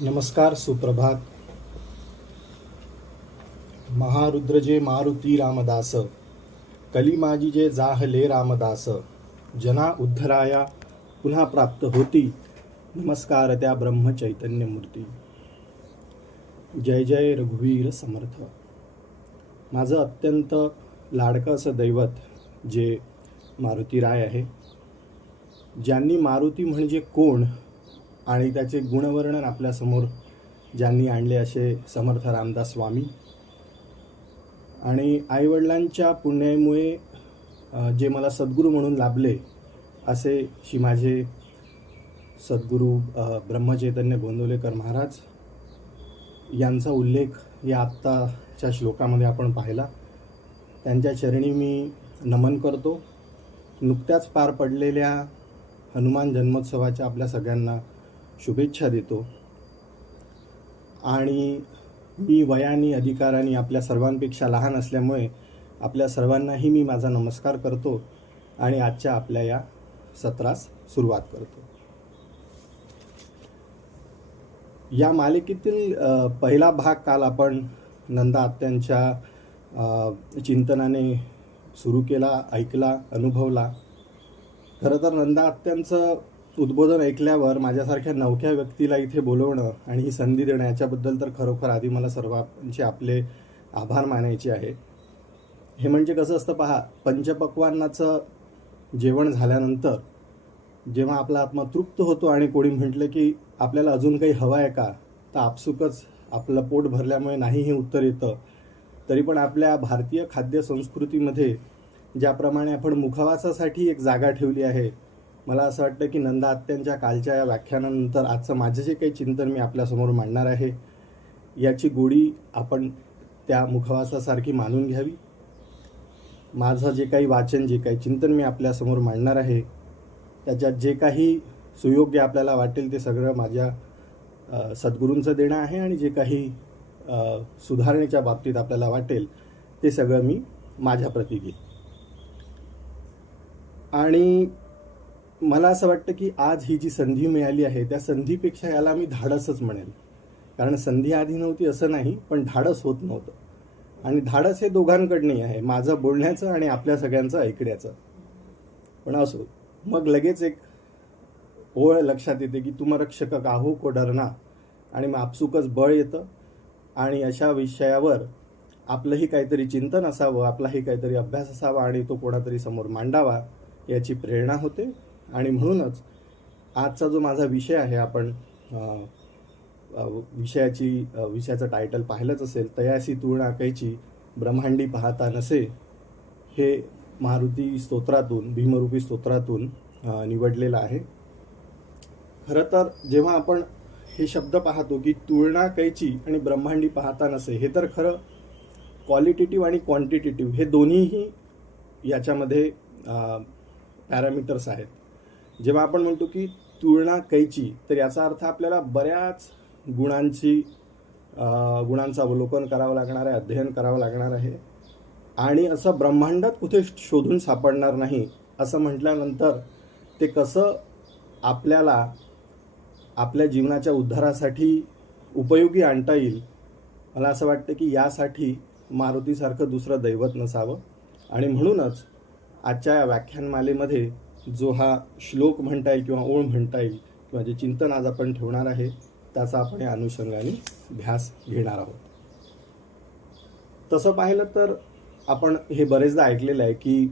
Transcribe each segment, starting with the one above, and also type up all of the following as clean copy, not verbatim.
नमस्कार, सुप्रभात. महारुद्र जे मारुती रामदास, कली माझी जे जाहले रामदास, जना उद्धराया पुन्हा प्राप्त होती, नमस्कार त्या ब्रह्म चैतन्य मूर्ती. जय जय रघुवीर समर्थ. माझं अत्यंत लाडकं असं दैवत जे मारुतीराय आहे, ज्यांनी मारुती म्हणजे कोण आणि त्याचे गुणवर्णन आपल्यासमोर ज्यांनी आणले असे समर्थ रामदास स्वामी. आणि आईवडिलांच्या पुण्यामुळे जे मला सद्गुरू म्हणून लाभले असे श्री माझे सद्गुरू ब्रह्मचैतन्य गोंदवलेकर महाराज यांचा उल्लेख या आत्ताच्या श्लोकामध्ये आपण पाहिला. त्यांच्या चरणी मी नमन करतो. नुकत्याच पार पडलेल्या हनुमान जन्मोत्सवाच्या आपल्या सगळ्यांना शुभेच्छा देतो. आणि मी वयाने अधिकाराने आपल्या सर्वांपेक्षा लहान असल्यामुळे आपल्या सर्वांनाही मी माझा नमस्कार करतो आणि आजच्या आपल्या या सत्रास सुरुवात करतो. या मालिकेतील पहिला भाग काल आपण नंदा आत्यांच्या चिंतनाने सुरू केला, ऐकला, अनुभवला. खरं तर नंदा आत्यांचं उद्बोधन ऐकल्यावर माझ्यासारख्या नवख्या व्यक्तीला इथे बोलवणं आणि ही संधी देणं याच्याबद्दल तर खरोखर आधी मला सर्वांचे आपले आभार मानायचे आहे. हे म्हणजे कसं असतं पहा, पंचपक्वान्नाचं जेवण झाल्यानंतर जेव्हा आपला आत्मा तृप्त होतो आणि कोणी म्हटलं की आपल्याला अजून काही हवं आहे का, तर आपसुकच आपलं पोट भरल्यामुळे नाही हे उत्तर येतं. तरी पण आपल्या भारतीय खाद्य संस्कृतीमध्ये ज्याप्रमाणे आपण मुखवासासाठी एक जागा ठेवली आहे, मला असं वाटतं की नंदा आत्यांच्या कालच्या या व्याख्यानानंतर आजचं माझं जे काही चिंतन मी आपल्यासमोर मांडणार आहे याची गोडी आपण त्या मुखवासासारखी मानून घ्यावी. माझं जे काही वाचन, जे काही चिंतन मी आपल्यासमोर मांडणार आहे त्याच्यात जे काही सुयोग्य आपल्याला वाटेल ते सगळं माझ्या सद्गुरूंचं देणं आहे आणि जे काही सुधारणेच्या बाबतीत आपल्याला वाटेल ते सगळं मी माझ्याप्रती घेईन. आणि मला असं वाटतं की आज ही जी संधी मिळाली आहे त्या संधीपेक्षा याला मी धाडसच म्हणेन. कारण संधी आधी नव्हती असं नाही, पण धाडस होत नव्हतं. आणि धाडस हे दोघांकडनंही आहे, माझं बोलण्याचं आणि आपल्या सगळ्यांचं ऐकण्याचं. पण असो, मग लगेच एक ओळ लक्षात येते की तुम रक्षक काहू को डरना, आणि मग आपसुकच बळ येतं आणि अशा विषयावर आपलंही काहीतरी चिंतन असावं, आपलाही काहीतरी अभ्यास असावा आणि तो कोणातरी समोर मांडावा याची प्रेरणा होते. आणि म्हणूनच आजचा जो माझा विषय आहे, आपण विषयाचं टायटल पाहिलंच असेल, तयासी तुळना कैची ब्रह्मांडी पाहता नसे, हे मारुती स्तोत्रातून, भीमरूपी स्तोत्रातून निवडलेलं आहे. खरं तर जेव्हा आपण हे शब्द पाहतो की तुळना कैची आणि ब्रह्मांडी पाहता नसे, हे तर खरं क्वालिटेटिव्ह आणि क्वांटिटेटिव्ह हे दोन्हीही याच्यामध्ये पॅरामीटर्स आहेत. जेव्हा आपण म्हणतो की तुलना कैची, तर याचा अर्थ आपल्याला बऱ्याच गुणांचं अवलोकन करावं लागणार आहे, अध्ययन करावं लागणार आहे. आणि असं ब्रह्मांडात कुठे शोधून सापडणार नाही असं म्हटल्यानंतर ते कसं आपल्याला आपल्या जीवनाच्या उद्धारासाठी उपयोगी आणता येईल, मला असं वाटतं की यासाठी मारुतीसारखं दुसरं दैवत नसावं. आणि म्हणूनच आजच्या या व्याख्यानमालेमध्ये जो हा श्लोक म्हणता येईल किंवा ओळ म्हणता येईल किंवा जे चिंतन आज आपण ठेवणार आहे त्याचा आपण या अनुषंगाने ध्यास घेणार आहोत. तसं पाहिलं तर आपण हे बरेचदा ऐकलेलं आहे की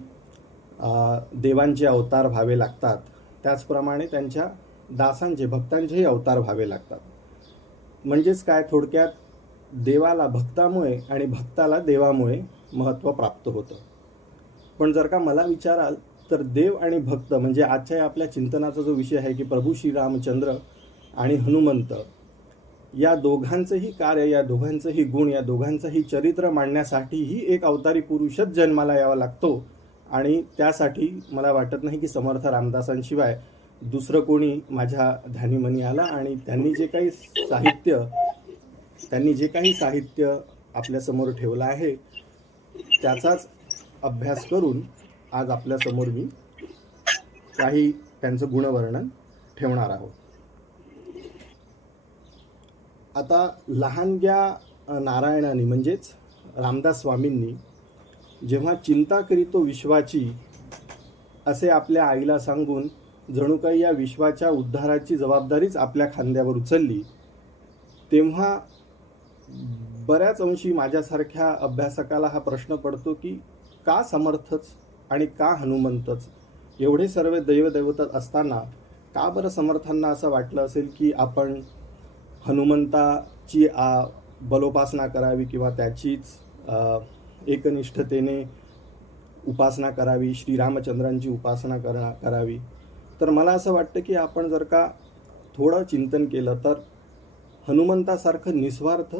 देवांचे अवतार व्हावे लागतात, त्याचप्रमाणे त्यांच्या दासांचे, भक्तांचेही अवतार व्हावे लागतात. म्हणजेच काय, थोडक्यात देवाला भक्तामुळे आणि भक्ताला देवामुळे महत्त्व प्राप्त होतं. पण जर का मला विचाराल तर देव आणि भक्त म्हणजे आजच्या आपल्या चिंतनाचा जो विषय आहे की प्रभू श्रीरामचंद्र आणि हनुमंत, या दोघांचंही कार्य, या दोघांचंही गुण, या दोघांचंही चरित्र मांडण्यासाठीही एक अवतारी पुरुषच जन्माला यावा लागतो. आणि त्यासाठी मला वाटत नाही की समर्थ रामदासांशिवाय दुसरं कोणी माझ्या ध्यानीमनी आला. आणि त्यांनी जे काही साहित्य आपल्यासमोर ठेवलं आहे त्याचाच अभ्यास करून आज आपल्यासमोर मी काही त्यांचं गुणवर्णन ठेवणार आहोत. आता लहानग्या नारायणाने म्हणजेच रामदास स्वामींनी जेव्हा चिंता करीतो विश्वाची असे आपल्या आईला सांगून जणू काही या विश्वाच्या उद्धाराची जबाबदारीच आपल्या खांद्यावर उचलली, तेव्हा बऱ्याच अंशी माझ्यासारख्या अभ्यासकाला हा प्रश्न पडतो की का समर्थच आणि का हनुमंतच एवढे सर्व दैवदैवत असताना का बरं समर्थांना असं वाटलं असेल की आपण हनुमंताची बलोपासना करावी किंवा त्याचीच एकनिष्ठतेने उपासना करावी, श्रीरामचंद्रांची उपासना करावी. तर मला असं वाटतं की आपण जर का थोडं चिंतन केलं तर हनुमंतासारखं निस्वार्थ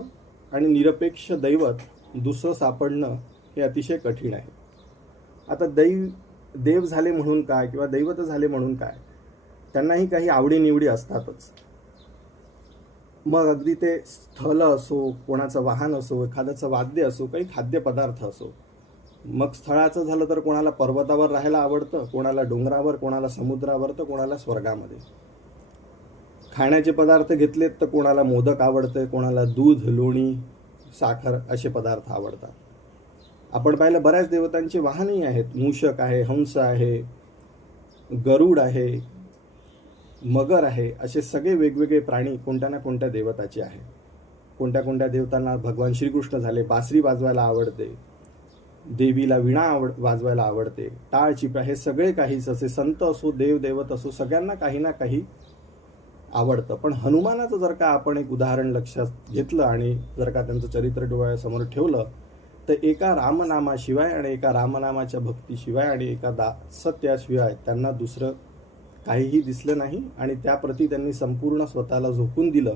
आणि निरपेक्ष दैवत दुसरं सापडणं हे अतिशय कठीण आहे. आता देव झाले म्हणून काय किंवा दैवत झाले म्हणून काय, त्यांनाही काही आवडीनिवडी असतातच. मग अगदी ते स्थल असो, कोणाचं वाहन असो, एखाद्याचं वाद्य असो, काही खाद्यपदार्थ असो. मग स्थळाचं झालं तर कोणाला पर्वतावर राहायला आवडतं, कोणाला डोंगरावर, कोणाला समुद्रावर, तर कोणाला स्वर्गामध्ये. खाण्याचे पदार्थ घेतलेत तर कोणाला मोदक आवडतं, कोणाला दूध, लोणी, साखर असे पदार्थ आवडतात. आपण पाहिलं बऱ्याच देवतांची वाहनही आहेत. मूषक आहे, हंस आहे, गरुड आहे, मगर आहे. असे सगळे वेगवेगळे प्राणी कोणत्या ना कोणत्या देवताचे आहे. कोणत्या कोणत्या देवतांना भगवान श्रीकृष्ण झाले बासरी वाजवायला आवडते, देवीला वीणा वाजवायला आवडते, टाळ चिपळा, हे सगळे काहीच असे संत असो, देवदैवत असो, सगळ्यांना काही ना काही आवडतं. पण हनुमानाचं जर का आपण एक उदाहरण लक्षात घेतलं आणि जर का त्यांचं चरित्र डोळ्यासमोर ठेवलं तर एका रामनामाशिवाय आणि एका रामनामाच्या भक्तीशिवाय आणि एका दासत्याशिवाय त्यांना दुसरं काहीही दिसलं नाही आणि त्याप्रती त्यांनी संपूर्ण स्वतःला झोकून दिलं.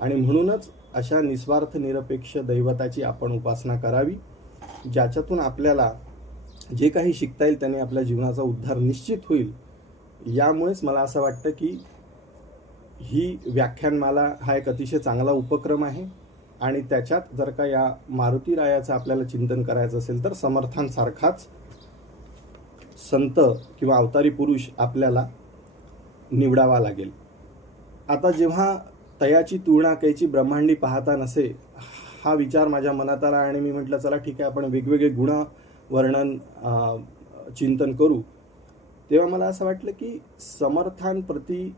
आणि म्हणूनच अशा निस्वार्थ निरपेक्ष दैवताची आपण उपासना करावी, ज्याच्यातून आपल्याला जे काही शिकता येईल त्याने आपल्या जीवनाचा उद्धार निश्चित होईल. यामुळेच मला असं वाटतं की ही व्याख्यानमाला हा एक अतिशय चांगला उपक्रम आहे आणि त्याच्यात जर का या मारुती रायाचं आपल्याला चिंतन करायचं असेल तर समर्थांसारखाच संत किंवा अवतारी पुरुष आपल्याला निवडावा लागेल. आता जेव्हा तयाची तुळना कैची ब्रह्मांडी पाहता नसे हा विचार माझ्या मनात आला आणि मी म्हटलं चला ठीक आहे, आपण वेगवेगळे गुण वर्णन चिंतन करू. तेव्हा मला असं वाटलं की समर्थांप्रती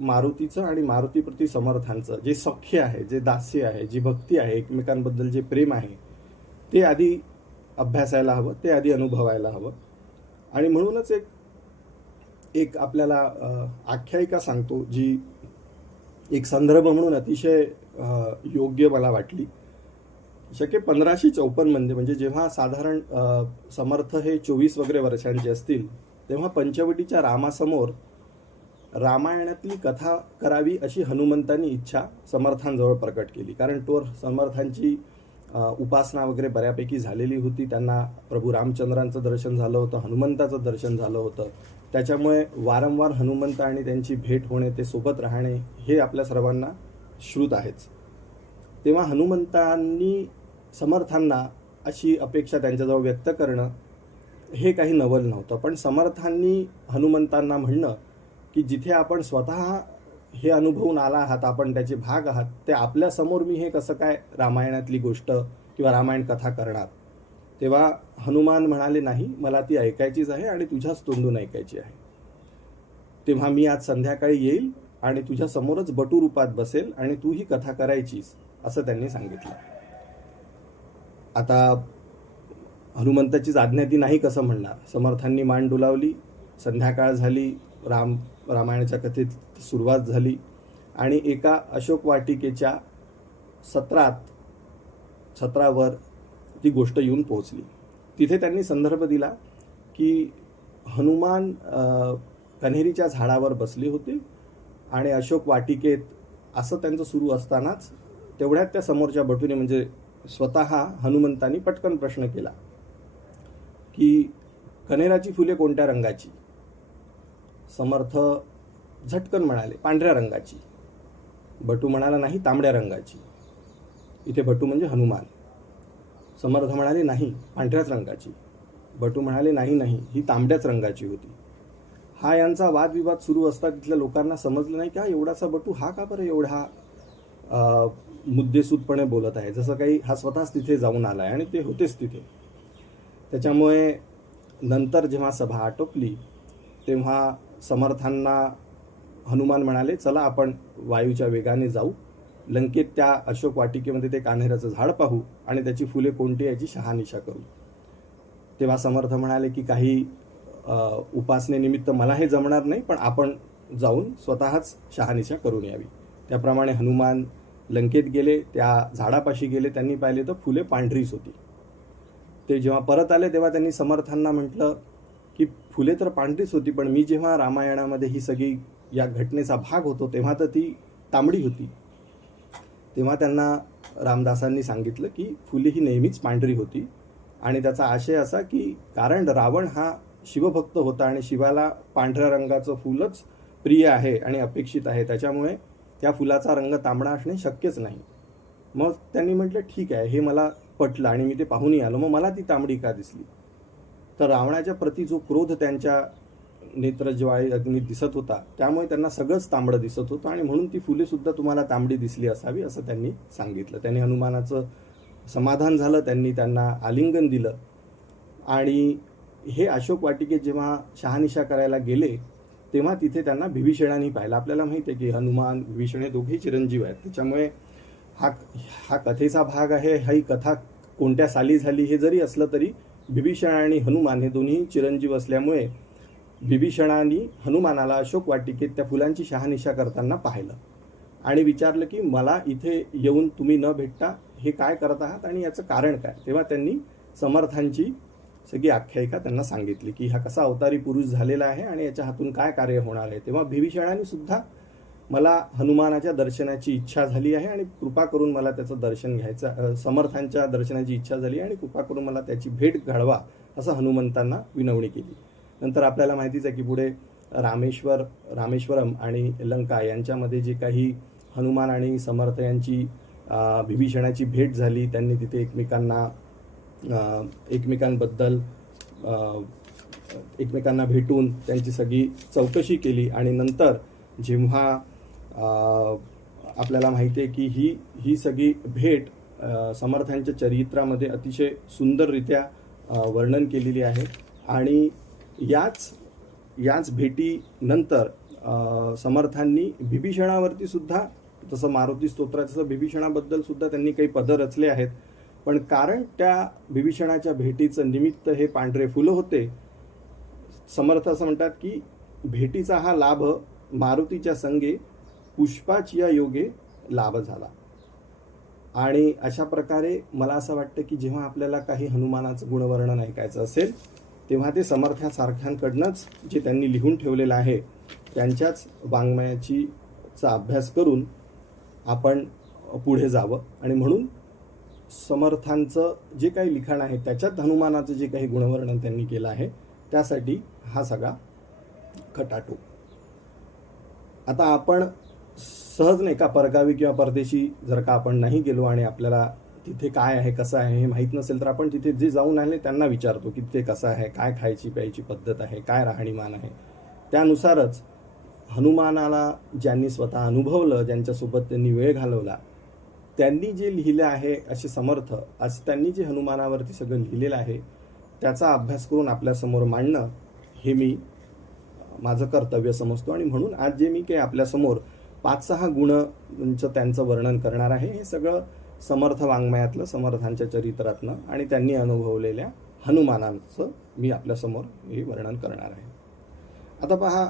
मारुतीचं आणि मारुतीप्रती समर्थांचं जे सख्य आहे, जे दास्य आहे, जी भक्ती आहे, एकमेकांबद्दल जे प्रेम आहे, ते आधी अभ्यासायला हवं, ते आधी अनुभवायला हवं. आणि म्हणूनच एक आपल्याला आख्यायिका सांगतो जी एक संदर्भ म्हणून अतिशय योग्य मला वाटली. शके 1554 म्हणजे जेव्हा साधारण समर्थ हे 24 वगैरे वर्षांचे असतील तेव्हा पंचवटीच्या रामासमोर रामायणातली कथा करावी अशी हनुमंतांनी इच्छा समर्थांजवळ प्रकट केली. कारण तो समर्थांची उपासना वगैरे बऱ्यापैकी झालेली होती. त्यांना प्रभू रामचंद्रांचं दर्शन झालं होतं, हनुमंताचं दर्शन झालं होतं. त्याच्यामुळे वारंवार हनुमंत आणि त्यांची भेट होणे, ते सोबत राहणे हे आपल्या सर्वांना श्रुत आहेच. तेव्हा हनुमंतांनी समर्थांना अशी अपेक्षा त्यांच्याजवळ व्यक्त करणं हे काही नवल नव्हतं. पण समर्थांनी हनुमंतांना म्हणणं की जिथे आपण स्वतः हे अनुभवून आला आहात, आपण त्याचे भाग आहात, ते आपल्यासमोर मी हे कसं काय रामायणातली गोष्ट किंवा रामायण कथा करणार. तेव्हा हनुमान म्हणाले नाही, मला ती ऐकायचीच आहे आणि तुझ्याच तोंडून ऐकायची आहे. तेव्हा मी आज संध्याकाळी येईल आणि तुझ्या समोरच बटू रूपात बसेल आणि तू ही कथा करायचीस असं त्यांनी सांगितलं. आता हनुमंताचीच आज्ञा ती नाही कसं म्हणणार. समर्थांनी मान डुलावली, संध्याकाळ झाली, रामायणाच्या कथेत सुरुवात झाली आणि एका अशोक वाटिकेच्या सत्रावर ती गोष्ट येऊन पोहोचली. तिथे त्यांनी संदर्भ दिला की हनुमान कन्हेरीच्या झाडावर बसले होते आणि अशोक वाटिकेत असं त्यांचं सुरू असतानाच तेवढ्यात त्या समोरच्या बटूने म्हणजे स्वतः हनुमंतांनी पटकन प्रश्न केला की कन्हेराची फुले कोणत्या रंगाची. समर्थ झटकन म्हणाले पांढऱ्या रंगाची. बटू म्हणाला नाही, तांबड्या रंगाची. इथे बटू म्हणजे हनुमान. समर्थ म्हणाले नाही, पांढऱ्याच रंगाची. बटू म्हणाले नाही, ही तांबड्याच रंगाची होती. हा यांचा वादविवाद सुरू असता तिथल्या लोकांना समजलं नाही की हा एवढासा बटू हा का बरं एवढा मुद्देसूदपणे बोलत आहे, जसं काही हा स्वतःच तिथे जाऊन आला आहे आणि ते होतेच तिथे. त्याच्यामुळे नंतर जेव्हा सभा आटोपली तेव्हा समर्थांना हनुमान म्हणाले, चला आपण वायूच्या वेगाने जाऊ, लंकेत त्या अशोक वाटिकेमध्ये ते कान्हेराचं झाड पाहू आणि त्याची फुले कोणती याची शहानिशा करू. तेव्हा समर्थ म्हणाले की काही उपासनेनिमित्त मला हे जमणार नाही, पण आपण जाऊन स्वतःच शहानिशा करून यावी. त्याप्रमाणे हनुमान लंकेत गेले, त्या झाडापाशी गेले. त्यांनी पाहिले तर फुले पांढरीच होती. ते जेव्हा परत आले तेव्हा त्यांनी समर्थांना म्हटलं की फुले तर पांढरीच होती, पण मी जेव्हा रामायणामध्ये ही सगळी या घटनेचा भाग होतो तेव्हा तर ती तांबडी होती. तेव्हा त्यांना रामदासांनी सांगितलं की फुले ही नेहमीच पांढरी होती आणि त्याचा आशय असा की कारण रावण हा शिवभक्त होता आणि शिवाला पांढऱ्या रंगाचं फुलच प्रिय आहे आणि अपेक्षित आहे, त्याच्यामुळे त्या फुलाचा रंग तांबडा असणे शक्यच नाही. मग त्यांनी म्हटलं ठीक आहे, हे मला पटलं आणि मी ते पाहूनही आलो, मग मला ती तांबडी का दिसली. तर रावणाच्या प्रती जो क्रोध त्यांच्या नेत्रज्वाळी अग्नीत दिसत होता त्यामुळे त्यांना सगळंच तांबडं दिसत होतं आणि म्हणून ती फुले सुद्धा तुम्हाला तांबडी दिसली असावी असं त्यांनी सांगितलं. त्यांनी हनुमानाचं समाधान झालं, त्यांनी त्यांना आलिंगन दिलं आणि हे अशोक वाटिकेत जेव्हा शहानिशा करायला गेले तेव्हा तिथे त्यांना बिभीषणाने पाहिलं. आपल्याला माहिती आहे की हनुमान विभीषण हे दोघेही चिरंजीव आहेत, त्याच्यामुळे हा कथेचा भाग आहे. ही कथा कोणत्या साली झाली हे जरी असलं तरी बिभीषण आणि हनुमान हे दोन्ही चिरंजीव असल्यामुळे बिभीषणाने हनुमानाला अशोक वाटिकेत त्या फुलांची शहानिशा करताना पाहिलं आणि विचारलं की मला इथे येऊन तुम्ही न भेटता हे काय करत आहात आणि याचं कारण काय. तेव्हा त्यांनी समर्थांची सगळी आख्यायिका त्यांना सांगितली की हा कसा अवतारी पुरुष झालेला आहे आणि याच्या हातून काय कार्य होणार आहे. तेव्हा बिभीषणाने सुद्धा मला हनुमानाच्या दर्शनाची इच्छा झाली आहे आणि कृपा करून मला त्याचं दर्शन घ्यायचं, समर्थांच्या दर्शनाची इच्छा झाली आणि कृपा करून मला त्याची भेट घडवा असं हनुमंतांना विनवणी केली. नंतर आपल्याला माहितीच आहे की पुढे रामेश्वरम आणि लंका यांच्यामध्ये जे काही हनुमान आणि समर्थ यांची बिभीषणाची भेट झाली, त्यांनी तिथे एकमेकांना भेटून त्यांची सगळी चौकशी केली आणि नंतर जेव्हा आपल्याला माहिती आहे की ही सगळी भेट समर्थांच्या चरित्रामध्ये अतिशय सुंदररित्या वर्णन केलेली आहे आणि याच भेटीनंतर समर्थांनी बिभीषणावरती सुद्धा, जसं मारुती स्तोत्रात तसं बिभीषणाबद्दल सुद्धा त्यांनी काही पद रचले आहेत. पण कारण त्या बिभीषणाच्या भेटीचं निमित्त हे पांढरे फुलं होते, समर्थ असं म्हणतात की भेटीचा हा लाभ मारुतीच्या संगे पुष्पाची या योगे लाभ झाला. आणि अशा प्रकारे मला असं वाटतं की जेव्हा आपल्याला काही हनुमानाचं गुणवर्णन ऐकायचं असेल तेव्हा ते समर्थांसारख्यांकडनंच जे त्यांनी लिहून ठेवलेलं आहे त्यांच्याच वाङ्मयाचा अभ्यास करून आपण पुढे जावं. आणि म्हणून समर्थांचं जे काही लिखाण आहे त्याच्यात हनुमानाचं जे काही गुणवर्णन त्यांनी केलं आहे त्यासाठी हा सगळा खटाटोप. आता आपण सहज नाही का परगावी किंवा परदेशी जर का आपण नाही गेलो आणि आपल्याला तिथे काय आहे कसं आहे हे माहीत नसेल तर आपण तिथे जे जाऊन आले त्यांना विचारतो की तिथे कसं आहे, काय खायची प्यायची पद्धत आहे, काय राहणीमान आहे. त्यानुसारच हनुमानाला ज्यांनी स्वतः अनुभवलं, ज्यांच्यासोबत त्यांनी वेळ घालवला, त्यांनी जे लिहिलं आहे असे समर्थ आज त्यांनी जे हनुमानावरती सगळं लिहिलेलं आहे त्याचा अभ्यास करून आपल्यासमोर मांडणं हे मी माझं कर्तव्य समजतो. आणि म्हणून आज जे मी काही आपल्यासमोर 5-6 गुणांचं त्यांचं वर्णन करणार आहे हे सगळं समर्थ वाङ्मयातलं, समर्थांच्या चरित्रातनं आणि त्यांनी अनुभवलेल्या हनुमानाचं मी आपल्यासमोर हे वर्णन करणार आहे. आता पहा,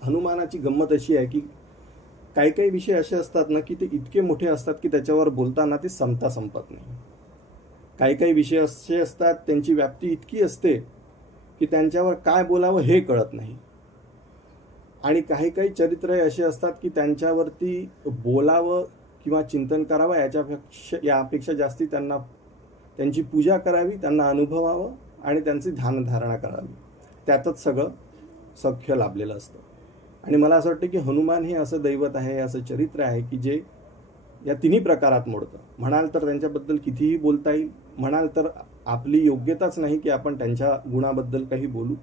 हनुमानाची गंमत अशी आहे की काही काही विषय असे असतात ना की ते इतके मोठे असतात की त्याच्यावर बोलताना ते संपत नाही. काही काही विषय असे असतात त्यांची व्याप्ती इतकी असते की त्यांच्यावर काय बोलावं हे कळत नाही. आणि काही काही चरित्र असे असतात की त्यांच्यावरती बोलावं किंवा चिंतन करावं यापेक्षा जास्ती त्यांची पूजा करावी, त्यांना अनुभवावं आणि त्यांची ध्यानधारणा करावी, त्यातच सगळं सख्य लाभलेलं असतं. आणि मला असं वाटतं की हनुमान हे असं दैवत आहे, असं चरित्र आहे की जे या तिन्ही प्रकारात मोडतं. म्हणाल तर त्यांच्याबद्दल कितीही बोलता येईल, म्हणाल तर आपली योग्यताच नाही की आपण त्यांच्या गुणाबद्दल काही बोलू,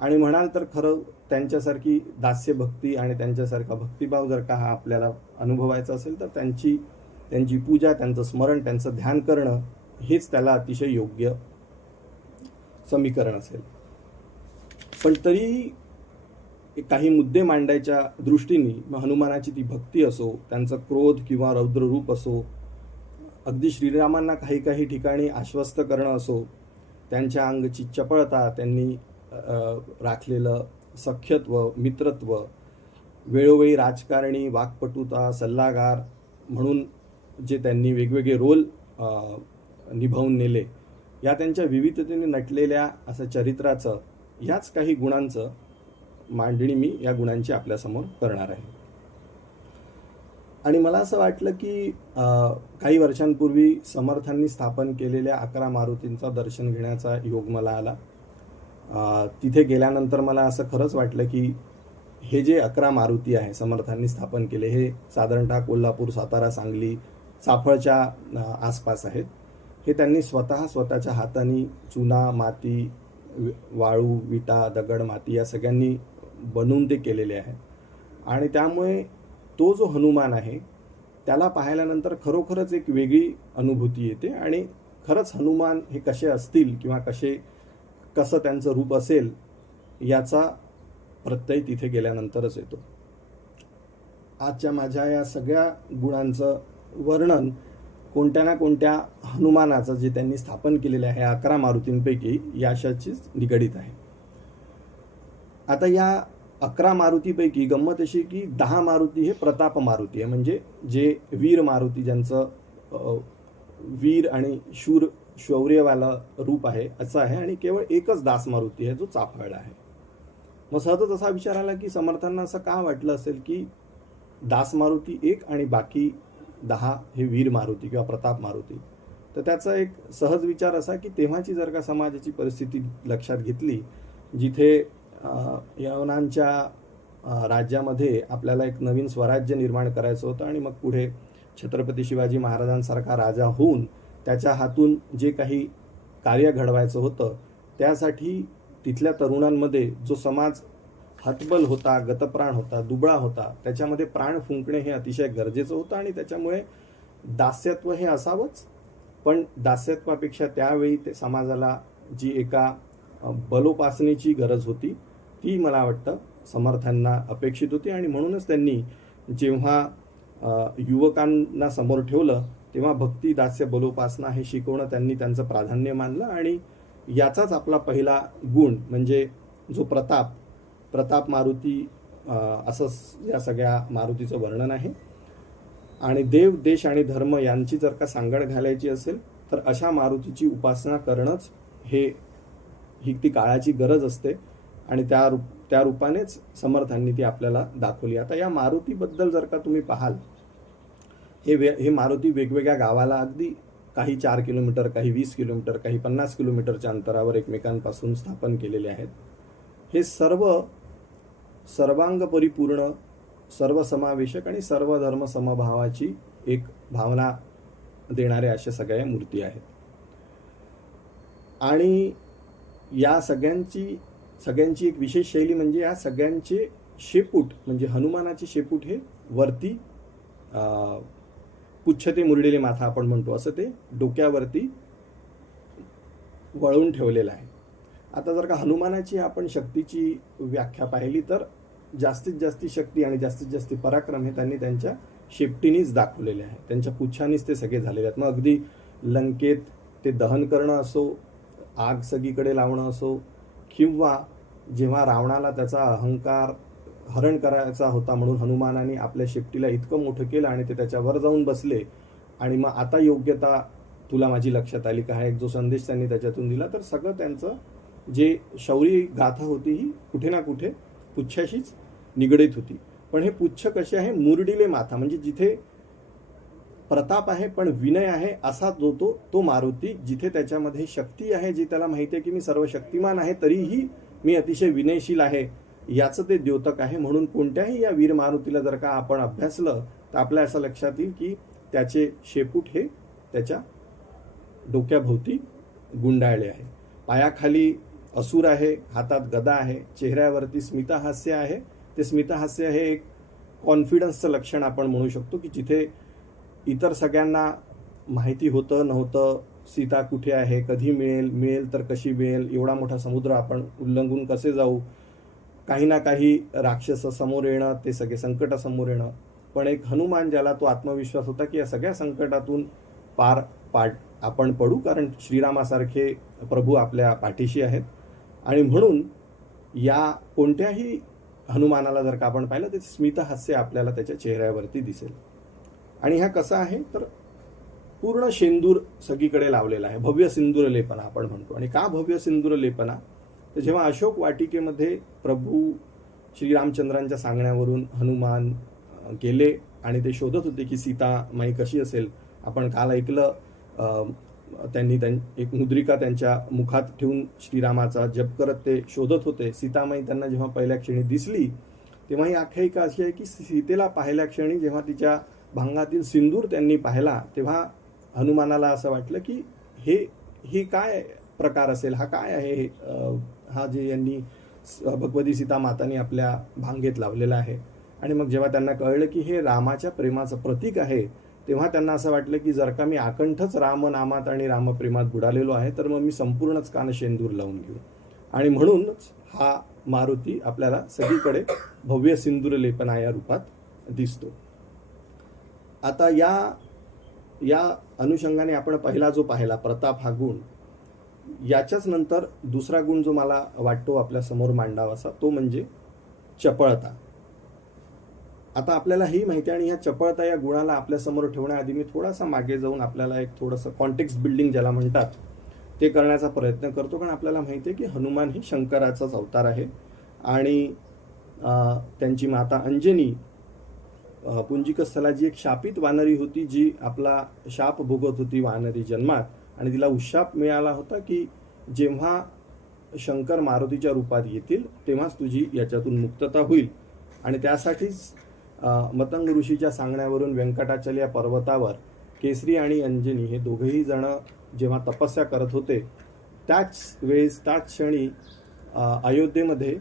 आणि म्हणाल तर खरं त्यांच्यासारखी दास्यभक्ती आणि त्यांच्यासारखा भक्तिभाव जर का हा आपल्याला अनुभवायचा असेल तर त्यांची पूजा, त्यांचं स्मरण, त्यांचं ध्यान करणं हेच त्याला अतिशय योग्य समीकरण असेल. पण तरी काही मुद्दे मांडायच्या दृष्टीने हनुमानाची ती भक्ती असो, त्यांचं क्रोध किंवा रौद्र रूप असो, अगदी श्रीरामांना काही ठिकाणी आश्वस्त करणं असो, त्यांच्या अंगची चपळता, त्यांनी राखलेलं सख्यत्व, मित्रत्व, वेळोवेळी राजकारणी, वाक्पटुता, सल्लागार म्हणून जे त्यांनी वेगवेगळे रोल निभावून नेले, या त्यांच्या विविधतेने नटलेल्या असं चरित्राचं, याच काही गुणांचं मांडणी मी या गुणांची आपल्यासमोर करणार आहे. आणि मला असं वाटलं की काही वर्षांपूर्वी समर्थांनी स्थापन केलेल्या 11 मारुतींचं दर्शन घेण्याचा योग मला आला. तिथे गेल्यानंतर मला असं खरंच वाटलं की हे जे 11 मारुती आहे समर्थांनी स्थापन केले, हे साधारणतः कोल्हापूर, सातारा, सांगली, चाफळच्या आसपास आहेत. हे त्यांनी स्वतःच्या हाताने चुना, माती, वाळू, विटा, दगड, माती या सगळ्यांनी बनवून ते केलेले आहे. आणि त्यामुळे तो जो हनुमान आहे त्याला पाहिल्यानंतर खरोखरच एक वेगळी अनुभूती येते. आणि खरंच हनुमान हे कसे असतील किंवा कसं त्यांचं रूप असेल याचा प्रत्यय तिथे गेल्यानंतरच येतो. आजच्या माझ्या या सगळ्या गुणांचं वर्णन कोणत्या ना कोणत्या हनुमानाचं जे त्यांनी स्थापन केलेले आहे 11 मारुतींपैकी याशाचीच निगडीत आहे. आता या 11 मारुतीपैकी गंमत अशी की 10 मारुती हे प्रताप मारुती आहे, म्हणजे जे वीर मारुती, ज्यांचं वीर आणि शौर्यवाला रूप आहे असं आहे. आणि केवळ एकच दास मारुती आहे जो चाफळला आहे. मग सहजच असा विचार आला की समर्थांना असं का वाटलं असेल की दास मारुती एक आणि बाकी 10 हे वीर मारुती किंवा प्रताप मारुती. तर त्याचा एक सहज विचार असा की तेव्हाची जर का समाजाची परिस्थिती लक्षात घेतली, जिथे यवनांच्या राज्यामध्ये आपल्याला एक नवीन स्वराज्य निर्माण करायचं होतं आणि मग पुढे छत्रपती शिवाजी महाराजांसारखा राजा होऊन त्याच्या हातून जे काही कार्य घडवायचं होतं, त्यासाठी तिथल्या तरुणांमध्ये जो समाज हतबल होता, गतप्राण होता, दुबळा होता, त्याच्यामध्ये प्राण फुंकणे हे अतिशय गरजेचं होतं. आणि त्याच्यामुळे दास्यत्व हे असावंच, पण दास्यत्वापेक्षा त्यावेळी ते समाजाला जी एका बलोपासनेची गरज होती ती मला वाटतं समर्थांना अपेक्षित होती. आणि म्हणूनच त्यांनी जेव्हा युवकांना समोर ठेवलं तेव्हा भक्ती, दास्य, बलोपासना हे शिकवणं त्यांनी त्यांचं प्राधान्य मानलं. आणि याचाच आपला पहिला गुण म्हणजे जो प्रताप मारुती असं या सगळ्या मारुतीचं वर्णन आहे. आणि देव, देश आणि धर्म यांची जर का सांगड घालायची असेल तर अशा मारुतीची उपासना करणंच ही ती काळाची गरज असते. आणि त्या रूपानेच समर्थांनी ती आपल्याला दाखवली. आता या मारुतीबद्दल जर का तुम्ही पाहाल, हे मारुती वेगवेगळ्या गावाला अगदी काही 4 किलोमीटर, काही 20 किलोमीटर, काही 50 किलोमीटरच्या अंतरावर एकमेकांपासून स्थापन केलेले आहेत. हे सर्वांग परिपूर्ण, सर्वसमावेशक आणि सर्व धर्म समभावाची एक भावना देणारे अशा सगळ्या मूर्ती आहेत. आणि या सगळ्यांची एक विशेष शैली म्हणजे या सगळ्यांचे शेपूट, म्हणजे हनुमानाचे शेपूट हे वरती पुच्छते मुरडेले माथा आपण म्हणतो, असं ते डोक्यावरती वळवून ठेवलेलं आहे. आता जर का हनुमानाची आपण शक्तीची व्याख्या पाहिली तर जास्तीत जास्त शक्ती आणि जास्तीत जास्त पराक्रम हे त्यांनी त्यांच्या शेपटीनेच दाखवलेले आहे, त्यांच्या पुच्छानीच ते सगळे झालेले आहेत. मग अगदी लंकेत ते दहन करणं असो, आग सगळीकडे लावणं असो, किंवा जेव्हा रावणाला त्याचा अहंकार हरण करायचा होता म्हणून हनुमानाने आपल्या शेपटीला इतकं मोठं केलं आणि ते त्याच्यावर जाऊन बसले आणि मग आता योग्यता तुला माझी लक्षात आली का, एक जो संदेश त्यांनी त्याच्यातून दिला. तर सगळं त्यांचं जे शौर्य गाथा होती ही कुठे ना कुठे पुच्छाशीच निगडीत होती. पण हे पुच्छ कसे आहे, मुरडिले माथा, म्हणजे जिथे प्रताप आहे पण विनय आहे असा तो मारुती, जिथे त्याच्यामध्ये शक्ती आहे, जी त्याला माहिती आहे की मी सर्व शक्तिमान आहे तरीही मी अतिशय विनयशील आहे, याचं ते द्योतक आहे. म्हणून कोणत्याही या वीर मारुतीला जर का आपण अभ्यासलं तर आपल्या असं लक्षात येईल की त्याचे शेपूट हे त्याच्या डोक्याभोवती गुंडाळले आहे. पायाखाली असुर आहे, हातात गदा आहे, चेहऱ्यावरती स्मितहास्य आहे. ते स्मितहास्य हे एक कॉन्फिडन्सचं लक्षण आपण म्हणू शकतो, की जिथे इतर सगळ्यांना माहिती होतं नव्हतं सीता कुठे आहे, कधी मिळेल, मिळेल तर कशी मिळेल, एवढा मोठा समुद्र आपण उल्लंघून कसे जाऊ, काही ना काही राक्षस समोर येणं, ते सगळे संकट समोर येणं. पण एक हनुमान, ज्याला तो आत्मविश्वास होता की या सगळ्या संकटातून पार आपण पडू, कारण श्रीरामासारखे प्रभू आपल्या पाठीशी आहेत. आणि म्हणून या कोणत्याही हनुमानाला जर का आपण पाहिलं तर स्मितहास्य आपल्याला त्याच्या चेहऱ्यावरती दिसेल. आणि हा कसा आहे तर पूर्ण शेंदूर सगळीकडे लावलेला आहे, भव्य सिंदूर लेपना आपण म्हणतो. आणि का भव्य सिंदूर लेपना, तर जेव्हा अशोक वाटिकेमध्ये प्रभू श्रीरामचंद्रांच्या सांगण्यावरून हनुमान गेले आणि ते शोधत होते की सीतामाई कशी असेल. आपण काल ऐकलं, त्यांनी एक मुद्रिका त्यांच्या मुखात ठेवून श्रीरामाचा जप करत ते शोधत होते. सीतामाई त्यांना जेव्हा पहिल्या क्षणी दिसली तेव्हा ही आख्यायिका अशी आहे की सीतेला पाहिल्या क्षणी जेव्हा तिच्या भांगातील सिंदूर त्यांनी पाहिला तेव्हा हनुमानाला असं वाटलं की ही काय प्रकार असेल, हा काय आहे, हा जे यांनी भगवती सीता मातांनी आपल्या भांगेत लावलेला आहे. आणि मग जेव्हा त्यांना कळलं की हे रामाच्या प्रेमाचं प्रतीक आहे तेव्हा त्यांना असं वाटलं की जर का मी आकंठच रामनामात आणि रामप्रेमात बुडालेलो आहे तर मग मी संपूर्णच कान शेंदूर लावून घेऊ. आणि म्हणूनच हा मारुती आपल्याला सगळीकडे भव्य सिंदूर लेपना या रूपात दिसतो. आता या अनुषंगाने आपण पहिला जो पाहिला प्रताप हा गुण, याच्याच नंतर दुसरा गुण जो मला वाटतो आपल्या समोर मांडावासा तो म्हणजे चपळता. आता आपल्याला ही माहिती आहे आणि ह्या चपळता या गुणाला आपल्या समोर ठेवण्याआधी मी थोडासा मागे जाऊन आपल्याला एक थोडंसं कॉन्टेक्स्ट बिल्डिंग ज्याला म्हणतात ते करण्याचा प्रयत्न करतो. कारण आपल्याला माहिती आहे की हनुमान ही शंकराचाच अवतार आहे आणि त्यांची माता अंजनी पुंजिकस्थलाची एक शापित वानरी होती, जी आपला शाप भोगत होती वानरी जन्मात. आणि तिला उशाप मिळाला होता की जेव्हा शंकर मारुतीच्या रूपात येतील तेव्हाच तुझी याच्यातून मुक्तता होईल. आणि त्यासाठीच मतंग ऋषीच्या सांगण्यावरून व्यंकटाचल या पर्वतावर केसरी आणि अंजनी हे दोघेही जण जेव्हा तपस्या करत होते त्याच क्षणी अयोध्येमध्ये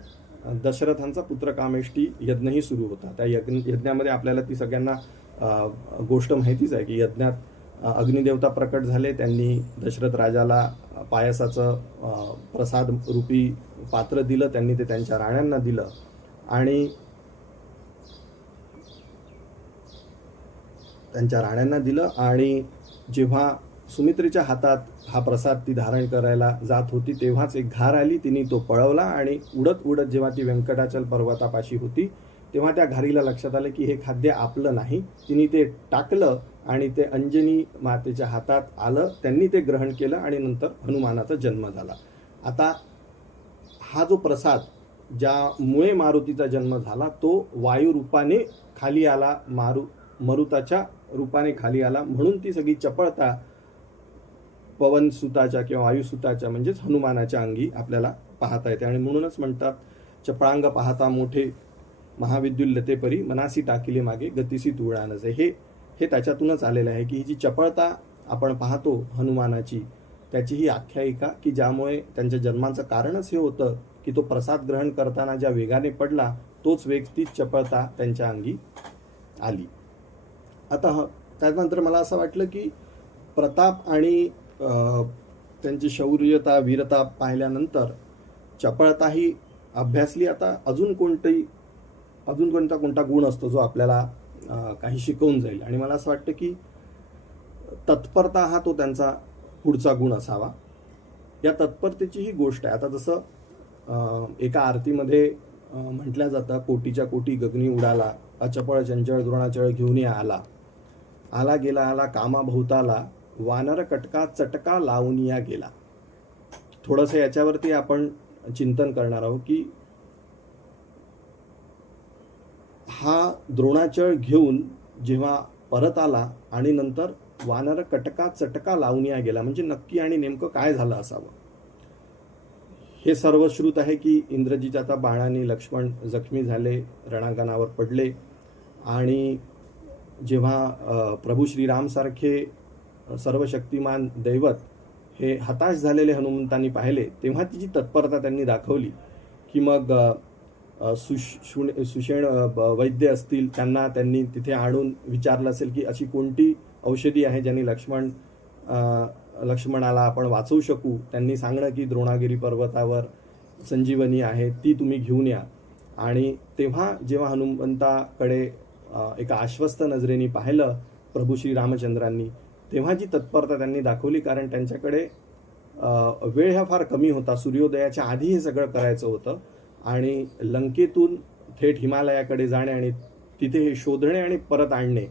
दशरथांचा पुत्र कामेष्टी यज्ञही सुरू होता. त्या यज्ञामध्ये आपल्याला ती सगळ्यांना गोष्ट माहितीच आहे की यज्ञात अग्निदेवता प्रकट झाले. त्यांनी दशरथ राजाला पायसाचं प्रसाद रूपी पात्र दिलं, त्यांनी ते त्यांच्या राण्यांना दिलं. आणि जेव्हा सुमित्रेच्या हातात हा प्रसाद ती धारण करायला जात होती तेव्हाच एक घार आली, तिने तो पळवला आणि उडत उडत जेव्हा ती व्यंकटाचल पर्वतापाशी होती तेव्हा त्या घारीला लक्षात आलं की हे खाद्य आपलं नाही. तिने ते टाकलं आणि ते अंजनी मातेच्या हातात आलं, त्यांनी ते ग्रहण केलं आणि नंतर हनुमानाचा जन्म झाला. आता हा जो प्रसाद ज्यामुळे मारुतीचा जन्म झाला तो वायू रूपाने खाली आला, मरुताच्या रूपाने खाली आला. म्हणून ती सगळी चपळता पवनसुताच्या किंवा वायुसुताच्या म्हणजेच हनुमानाच्या अंगी आपल्याला पाहता येते. आणि म्हणूनच म्हणतात चपळांग पाहता मोठे महाविद्युल्लते परी मनासी टाकिले मागे गतिसी तुळानजे. हे त्याच्यातूनच आलेलं आहे की ही जी चपळता आपण पाहतो हनुमानाची त्याची ही आख्यायिका की ज्यामुळे त्यांच्या जन्माचं कारणच हे होतं की तो प्रसाद ग्रहण करताना ज्या वेगाने पडला तोच वेग तीच चपळता त्यांच्या अंगी आली. आता त्यानंतर मला असं वाटलं की प्रताप आणि त्यांची शौर्यता वीरता पाहिल्यानंतर चपळता ही अभ्यासली. आता अजून कोणता गुण असतो जो आपल्याला काही शिकवून जाईल. आणि मला असं वाटतं की तत्परता हा तो त्यांचा पुढचा गुण असावा. या तत्परतेची ही गोष्ट आहे. आता जसं एका आरतीमध्ये म्हटल्या जातं कोटीच्या कोटी गगनी उडाला, अचपळ चंचळ द्रोणाचळ घेऊन आला गेला आला कामा भोवताला, वानर कटका चटका लावून गेला. थोडंसं याच्यावरती आपण चिंतन करणार आहोत की हा द्रोणाचळ घेऊन जेव्हा परत आला आणि नंतर वानर कटका चटका लावून गेला म्हणजे नक्की आणि नेमकं काय झालं असावं. हे सर्वश्रुत आहे की इंद्रजीच्या त्या बाणाने लक्ष्मण जखमी झाले, रणांगणावर पडले. आणि जेव्हा प्रभू श्रीरामसारखे सर्वशक्तिमान दैवत हे हताश झालेले हनुमंतांनी पाहिले तेव्हा तिची तत्परता त्यांनी दाखवली की मग सुषेण वैद्य असतील त्यांना त्यांनी तिथे आणून विचारलं असेल की अशी कोणती औषधी आहे ज्यांनी लक्ष्मणाला आपण वाचवू शकू. त्यांनी सांगणं की द्रोणागिरी पर्वतावर संजीवनी आहे, ती तुम्ही घेऊन या. आणि तेव्हा जेव्हा हनुमंताकडे एका आश्वस्त नजरेने पाहिलं प्रभू श्री रामचंद्रांनी, तेव्हा जी तत्परता त्यांनी दाखवली, कारण त्यांच्याकडे वेळ हा फार कमी होता. सूर्योदयाच्या आधी हे सगळं करायचं होतं आणि लंकेतून थेट हिमालयाकडे जाणे आणि तिथे हे शोधणे आणि परत आणणे,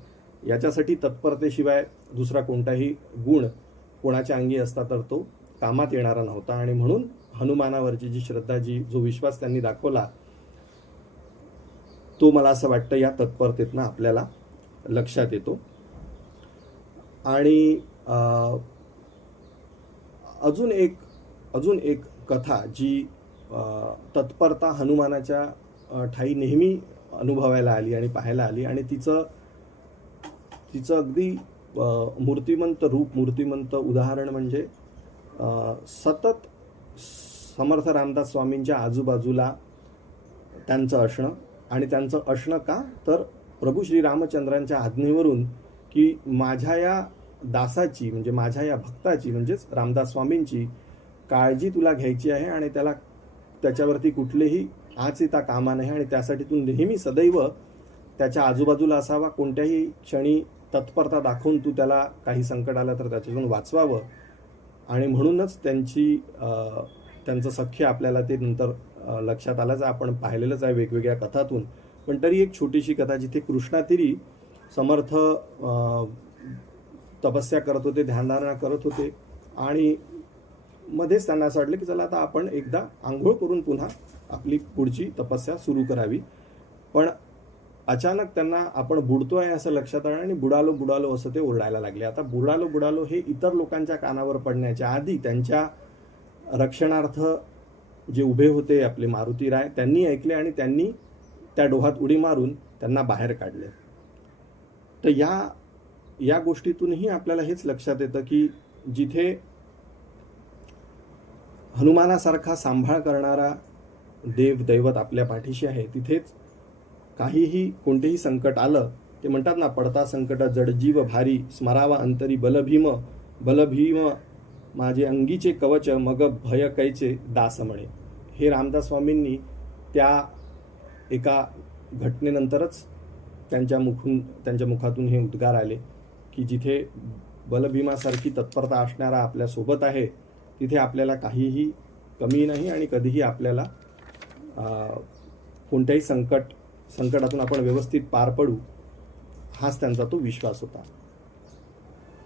याच्यासाठी तत्परतेशिवाय दुसरा कोणताही गुण कोणाच्या अंगी असता तर तो कामात येणारा नव्हता. आणि म्हणून हनुमानावरची जी श्रद्धा, जो विश्वास त्यांनी दाखवला, तो मला असं वाटतं या तत्परतेतनं आपल्याला लक्षात येतो. आणि अजून एक कथा जी तत्परता हनुमानाच्या ठाई नेहमी अनुभवायला आली आणि पाहायला आली, आणि तिचं अगदी मूर्तिमंत उदाहरण म्हणजे सतत समर्थ रामदास स्वामींच्या आजूबाजूला त्यांचं असणं. आणि त्यांचं असणं का, तर प्रभू श्री रामचंद्रांच्या आज्ञेवरून की माझ्या या दासाची, म्हणजे माझ्या या भक्ताची, म्हणजेच रामदास स्वामींची काळजी तुला घ्यायची आहे आणि त्याच्यावरती कुठलेही आच येता कामा नाही, आणि त्यासाठी तू नेहमी सदैव त्याच्या आजूबाजूला असावा. कोणत्याही क्षणी तत्परता दाखवून तू त्याला काही संकट आलं तर त्याच्यातून वाचवावं. आणि म्हणूनच त्यांचं सख्य आपल्याला ते नंतर लक्षात आलं, आपण पाहिलेलंच आहे वेगवेगळ्या कथातून. पण तरी एक छोटीशी कथा, जिथे कृष्णातीरी समर्थ तपस्या करत होते, ध्यानधारणा करत होते, आणि मध्येच त्यांना असं वाटलं की चला आता आपण एकदा आंघोळ करून पुन्हा आपली पुढची तपस्या सुरू करावी. पण अचानक त्यांना आपण बुडतोय असं लक्षात आलं आणि बुडालो बुडालो असं ते ओरडायला लागले. आता बुडालो बुडालो हे इतर लोकांच्या कानावर पडण्याच्या आधी त्यांच्या रक्षणार्थ जे उभे होते आपले मारुती राय, त्यांनी ऐकले आणि त्यांनी त्या डोहात उडी मारून त्यांना बाहेर काढले. तर या गोष्टीतूनही आपल्याला हेच लक्षात येतं की जिथे हनुमानासारखा सांभाळ करणारा दैवत आपल्या पाठीशी आहे, तिथेच कोणतेही संकट आलं, ते म्हणतात ना, पडता संकट जडजीव भारी, स्मरावा अंतरी बलभीम माझे अंगीचे कवच, मग भय कैचे दास म्हणे. हे रामदास स्वामींनी त्या एका घटनेनंतरच त्यांच्या मुखातून हे उद्गार आले की जिथे बलभीमासारखी तत्परता असणारा आपल्या सोबत आहे, तिथे आपल्याला काहीही कमी नाही आणि कधीही आपल्याला कोणत्याही संकटातून आपण व्यवस्थित पार पडू, हाच त्यांचा तो विश्वास होता.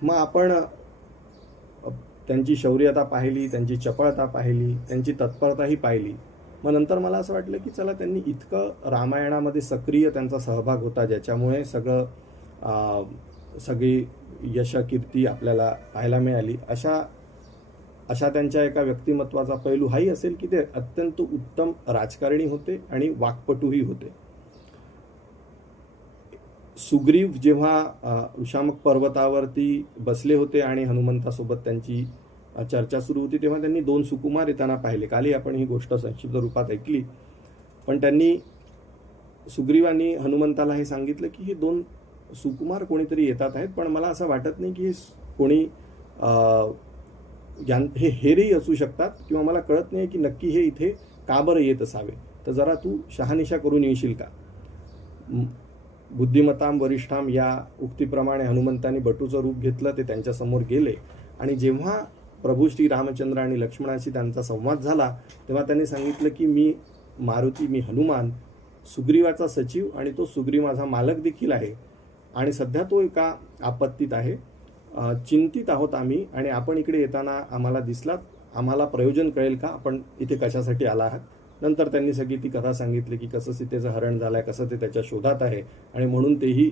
मग आपण त्यांची शौर्यता पाहिली, त्यांची चपळता पाहिली, त्यांची तत्परताही पाहिली. मग नंतर मला असं वाटलं की चला, त्यांनी इतकं रामायणामध्ये सक्रिय त्यांचा सहभाग होता, ज्याच्यामुळे सगळी यश कीर्ती आपल्याला पाहायला मिळाली. अशा त्यांच्या एका व्यक्तिमत्वाचा पैलू हाही असेल की ते अत्यंत उत्तम राजकारणी होते आणि वाक्पटूही होते. सुग्रीव जेव्हा उशामक पर्वतावरती बसले होते आणि हनुमंतासोबत त्यांची चर्चा सुरू होती, तेव्हा त्यांनी 2 सुकुमार येताना पाहिले. कालही आपण ही गोष्ट संक्षिप्त रूपात ऐकली. पण सुग्रीवांनी हनुमंताला हे सांगितलं की हे 2 सुकुमार कोणीतरी येतात आहेत, पण मला असं वाटत नाही की हे कोणी हे हेरही असू शकतात, किंवा मला कळत नाही की नक्की हे इथे का बरं येत असावे, तर जरा तू शहानिशा करून येशील का. बुद्धिमताम वरिष्ठाम या उक्तीप्रमाणे हनुमंतांनी बटूचं रूप घेतलं, ते त्यांच्यासमोर गेले. आणि जेव्हा प्रभू श्री रामचंद्र आणि लक्ष्मणाशी त्यांचा संवाद झाला, तेव्हा त्यांनी सांगितलं की मी मारुती, मी हनुमान, सुग्रीवाचा सचिव, आणि तो सुग्रीव माझा मालक देखील आहे, आणि सध्या तो एका आपत्तीत आहे. चिंतित आहोत आम्ही, आणि आपण इकडे येताना आम्हाला दिसलात. आम्हाला प्रयोजन कळेल का, आपण इथे कशासाठी आला आहात. नंतर त्यांनी सगळी ती कथा सांगितली की कसं सीतेचं हरण झालंय, कसं ते त्याच्या शोधात आहे, आणि म्हणून तेही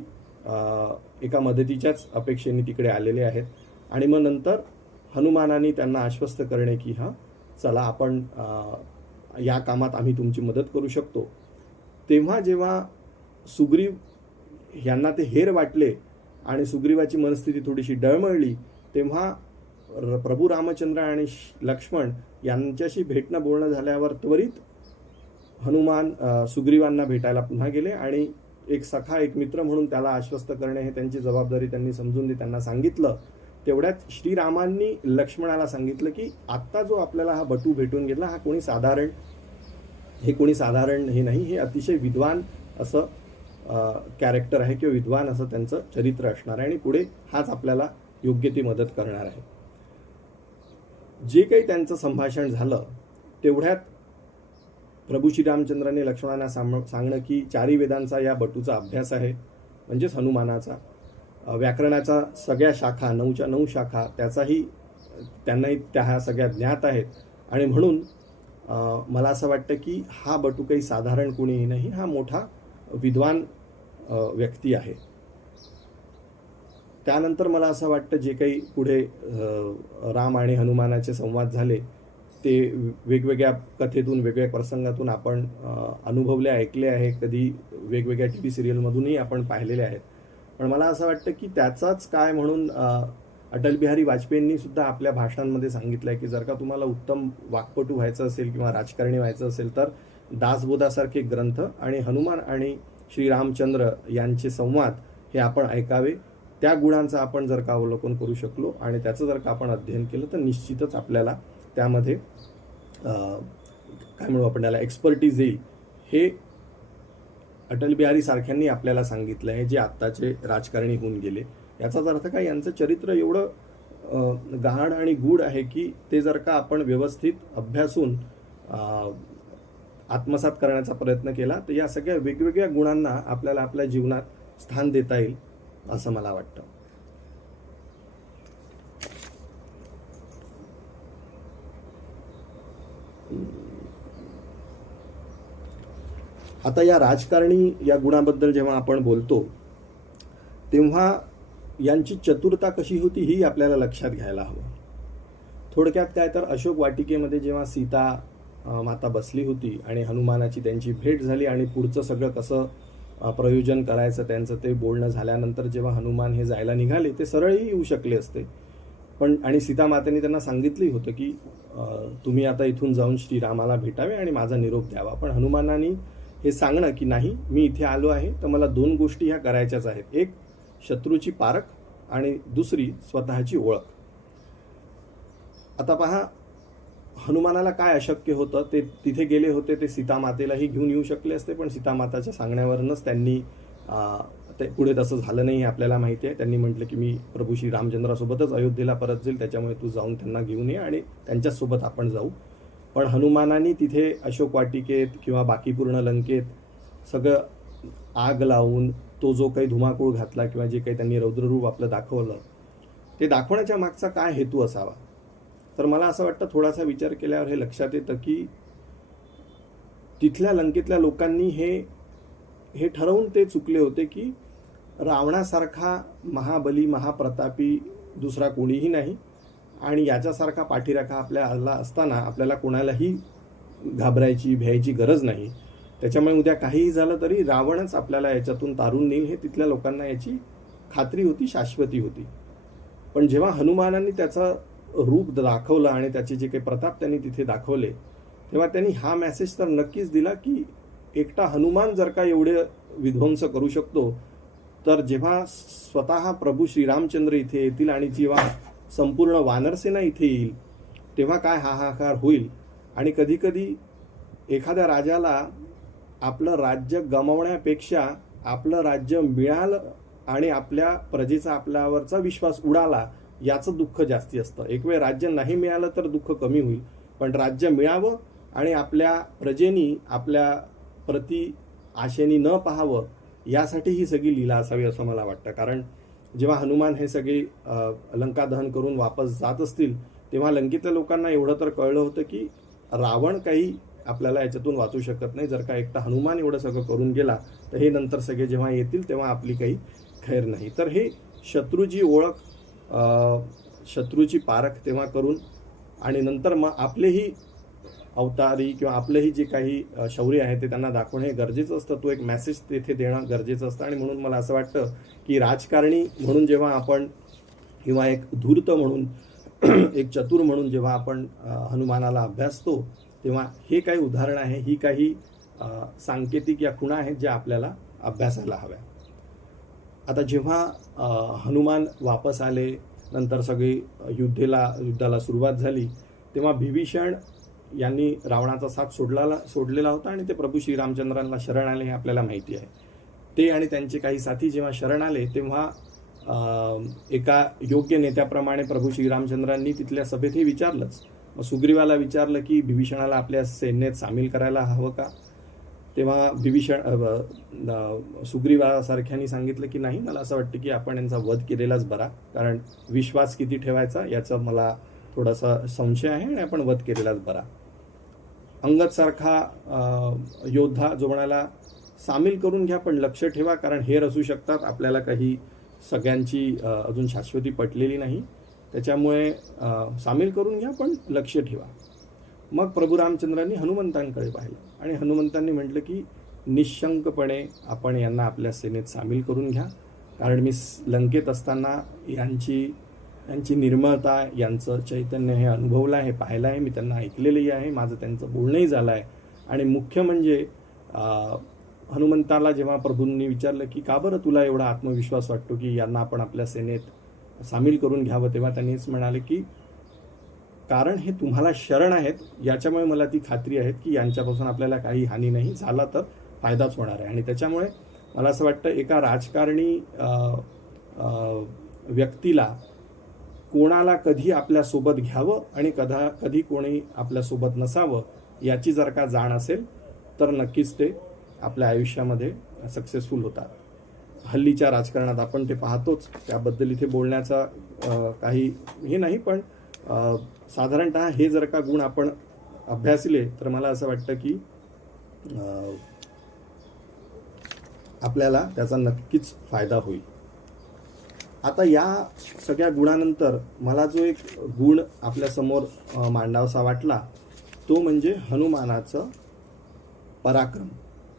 एका मदतीच्याच अपेक्षेने तिकडे आलेले आहेत. आणि मग नंतर हनुमानाने त्यांना आश्वस्त करणे की चला, आपण या कामात आम्ही तुमची मदत करू शकतो. तेव्हा जेव्हा सुग्रीव यांना ते हेर वाटले आणि सुग्रीवाची मनस्थिती थोडीशी डळमळली, तेव्हा प्रभू रामचंद्र आणि लक्ष्मण यांच्याशी भेटणं बोलणं झाल्यावर त्वरित हनुमान सुग्रीवांना भेटायला पुन्हा गेले आणि एक सखा एक मित्र म्हणून त्याला आश्वस्त करणे हे त्यांची जबाबदारी त्यांनी समजून त्यांना सांगितलं. तेवढ्यात श्रीरामांनी लक्ष्मणाला सांगितलं की आत्ता जो आपल्याला हा बटू भेटून गेला हा कोणी साधारण हे नाही, हे अतिशय विद्वान असं कॅरेक्टर आहे किंवा विद्वान असं त्यांचं चरित्र असणार आहे आणि पुढे हाच आपल्याला योग्य ती मदत करणार आहे. जे काही त्यांचं संभाषण झालं तेवढ्यात प्रभू श्रीरामचंद्रांनी लक्ष्मणांना सांगणं की 4 वेदांचा या बटूचा अभ्यास आहे, म्हणजेच हनुमानाचा. व्याकरणाचा सगळ्या शाखा 9च्या 9 शाखा त्यांनाही त्या ह्या सगळ्या ज्ञात आहेत आणि म्हणून मला असं वाटतं की हा बटू काही साधारण कोणीही नाही, हा मोठा विद्वान व्यक्ती आहे. त्यानंतर मला असं वाटतं जे काही पुढे राम आणि हनुमानाचे संवाद झाले ते वेगवेगळ्या कथेतून वेगवेगळ्या प्रसंगातून आपण अनुभवले ऐकले आहे, कधी वेगवेगळ्या TV सिरियलमधूनही आपण पाहिलेले आहेत. पण मला असं वाटतं की त्याचाच काय म्हणून अटल बिहारी वाजपेयींनी सुद्धा आपल्या भाषणांमध्ये सांगितलं आहे की जर का तुम्हाला उत्तम वाक्पटू व्हायचं असेल किंवा राजकारणी व्हायचं असेल तर दासबोधासारखे ग्रंथ आणि हनुमान आणि श्रीरामचंद्र यांचे संवाद हे आपण ऐकावे. त्या गुणांचं आपण जर का अवलोकन करू शकलो आणि त्याचं जर का आपण अध्ययन केलं तर निश्चितच आपल्याला त्यामध्ये काय म्हणू आपण त्याला एक्सपर्टीज येईल. हे अटल बिहारी सारख्यांनी आपल्याला सांगितलं आहे जे आत्ताचे राजकारणी होऊन गेले. याचाच अर्थ काय, यांचं चरित्र एवढं गहाण आणि गूढ आहे की ते जर का आपण व्यवस्थित अभ्यासून आत्मसात करण्याचा प्रयत्न केला तर या सगळ्या वेगवेगळ्या गुणांना आपल्याला आपल्या जीवनात स्थान देता येईल असं मला वाटतं. आता या राजकारणी या गुणाबद्दल जेव्हा आपण बोलतो तेव्हा यांची चतुरता कशी होती ही आपल्याला लक्षात घ्यायला हवं. थोडक्यात काय तर अशोक वाटिकेमध्ये जेव्हा सीता माता बसली होती आणि हनुमानाची त्यांची भेट झाली आणि पुढचं सगळं कसं प्रयोजन करायचं त्यांचं ते बोलणं झाल्यानंतर जेव्हा हनुमान हे जायला निघाले ते सरळही येऊ शकले असते, पण आणि सीता मातेने त्यांना सांगितलं होतं की तुम्ही आता इथून जाऊन श्रीरामाला भेटावे आणि माझा निरोप द्यावा. पण हनुमानाने हे सांगणं की नाही, मी इथे आलो आहे तर मला 2 गोष्टी ह्या करायच्याच आहेत, एक शत्रूची पारख आणि दुसरी स्वतःची ओळख. आता पहा, हनुमानाला काय अशक्य होतं, ते तिथे गेले होते ते सीतामातेलाही घेऊन येऊ शकले असते, पण सीतामाताच्या सांगण्यावरूनच त्यांनी ते पुढे तसं झालं नाही हे आपल्याला माहिती आहे. त्यांनी म्हटलं की मी प्रभू श्री रामचंद्रासोबतच अयोध्येला परत जाईल, त्याच्यामुळे तू जाऊन त्यांना घेऊन ये आणि त्यांच्यासोबत आपण जाऊ. पण हनुमानाने तिथे अशोक वाटिकेत किंवा बाकी पूर्ण लंकेत सगळं आग लावून तो जो काही धुमाकूळ घातला किंवा जे काही त्यांनी रौद्ररूप आपलं दाखवलं ते दाखवण्याच्या मागचा काय हेतू असावा, तर मला असं वाटतं थोडासा विचार केल्यावर हे लक्षात येतं की तिथल्या लंकेतल्या लोकांनी हे ठरवून ते चुकले होते की रावणासारखा महाबली महाप्रतापी दुसरा कोणीही नाही आणि याच्यासारखा पाठीराखा आपल्याला असताना आपल्याला कोणालाही घाबरायची भ्यायची गरज नाही. त्याच्यामुळे उद्या काहीही झालं तरी रावणच आपल्याला याच्यातून तारून नेईल हे तिथल्या लोकांना याची खात्री होती, शाश्वती होती. पण जेव्हा हनुमानांनी त्याचं रूप दाखवलं आणि त्याचे जे काही प्रताप त्यांनी तिथे दाखवले तेव्हा त्यांनी हा मेसेज तर नक्कीच दिला की एकटा हनुमान जर का एवढे विध्वंस करू शकतो तर जेव्हा स्वतः प्रभू श्रीरामचंद्र इथे येतील आणि जेव्हा संपूर्ण वानरसेना इथे येईल तेव्हा काय हाहाकार होईल. आणि कधीकधी एखाद्या राजाला आपलं राज्य गमावण्यापेक्षा आपलं राज्य मिळालं आणि आपल्या प्रजेचा आपल्यावरचा विश्वास उडाला याचं दुःख जास्ती असतं. एक वेळ राज्य नाही मिळालं तर दुःख कमी होईल, पण राज्य मिळावं आणि आपल्या प्रजेनी आपल्या प्रति आशेनी न पाहावं यासाठी ही सगळी लीला असावी असं मला वाटतं. कारण जेव्हा हनुमान हे सगळे लंका दहन करून वापस जात असतील तेव्हा लंकेतल्या लोकांना एवढं तर कळलं होतं की रावण काही आपल्याला याच्यातून वाचू शकत नाही. जर का एकटा हनुमान एवढं सगळं करून गेला तर हे नंतर सगळे जेव्हा येतील तेव्हा आपली काही खैर नाही. तर हे शत्रूची ओळख, शत्रूची पारख तेव्हा करून आणि नंतर मग आपलेही अवतारी किंवा आपलंही जे काही शौर्य आहे ते त्यांना दाखवणे हे गरजेचं असतं. तो एक मेसेज तेथे देणं गरजेचं असतं. आणि म्हणून मला असं वाटतं की राजकारणी म्हणून जेव्हा आपण किंवा एक धूर्त म्हणून एक चतुर म्हणून जेव्हा आपण हनुमानाला अभ्यासतो, तेव्हा हे काही उदाहरण आहे, ही काही सांकेतिक या खुणा आहेत ज्या आपल्याला अभ्यासायला हव्या. आता जेव्हा हनुमान वापस आले, नंतर सगळी युद्धाला सुरुवात झाली, तेव्हा बिभीषण यांनी रावणाचा साथ सोडलेला होता आणि ते प्रभू श्रीरामचंद्रांना शरण आले हे आपल्याला माहिती आहे. ते आणि त्यांचे काही साथी जेव्हा शरण आले, तेव्हा एका योग्य नेत्याप्रमाणे प्रभू श्रीरामचंद्रांनी तिथल्या सभेत हे विचारलंच. सुग्रीवाला विचारलं की बिभीषणाला आपल्या सैन्यात सामील करायला हवं का? तेव्हा सुग्रीवासारख्यांनी सांगितलं की नाही, मला असं वाटतं की आपण यांचा वध केलेलाच बरा, कारण विश्वास किती ठेवायचा याचा मला थोडासा संशय आहे आणि आपण वध केलेलाच बरा. अंगद सारखा योद्धा जो म्हणाला सामील करून घ्या, पण लक्ष ठेवा, कारण हेर असू शकतात, आपल्याला काही सगळ्यांची अजून शाश्वती पटलेली नाही, त्याच्यामुळे सामील करून घ्या पण लक्ष ठेवा. मग प्रभू रामचंद्रांनी हनुमंतांकडे पाहिलं आणि हनुमंतांनी म्हटलं की निशंकपणे आपण यांना आपल्या सेनेत सामील करून घ्या, कारण मी लंकेत असताना यांची निर्मळता, यांचं चैतन्य हे अनुभवलं आहे, पाहिलं आहे, मी त्यांना ऐकलेलंही आहे, माझं त्यांचं बोलणंही झालं आहे. आणि मुख्य म्हणजे हनुमंताला जेव्हा प्रभूंनी विचारलं की का बरं तुला एवढा आत्मविश्वास वाटतो की यांना आपण आपल्या सेनेत सामील करून घ्यावं, तेव्हा त्यांनी हेच म्हणाले की कारण हे तुम्हाला शरण आहेत, याच्यामुळे मला ती खात्री आहे की यांच्यापासून आपल्याला काही हानी नाही, झाला तर फायदाच होणार आहे. आणि त्याच्यामुळे मला असं वाटतं एका राजकारणी व्यक्तीला कोणाला कधी आपल्यासोबत घ्यावं आणि कधी कोणी आपल्यासोबत नसावं याची जर का जाण असेल तर नक्कीच ते आपल्या आयुष्यामध्ये सक्सेसफुल होतात. हल्लीच्या राजकारणात आपण ते पाहतोच, त्याबद्दल इथे बोलण्याचा काही हे नाही, पण साधारणतः हे जर का गुण आपण अभ्यासले तर मला असं वाटतं की आपल्याला त्याचा नक्कीच फायदा होईल. आता या सगळ्या गुणानंतर मला जो एक गुण आपल्यासमोर मांडावासा वाटला तो म्हणजे हनुमानाचं पराक्रम.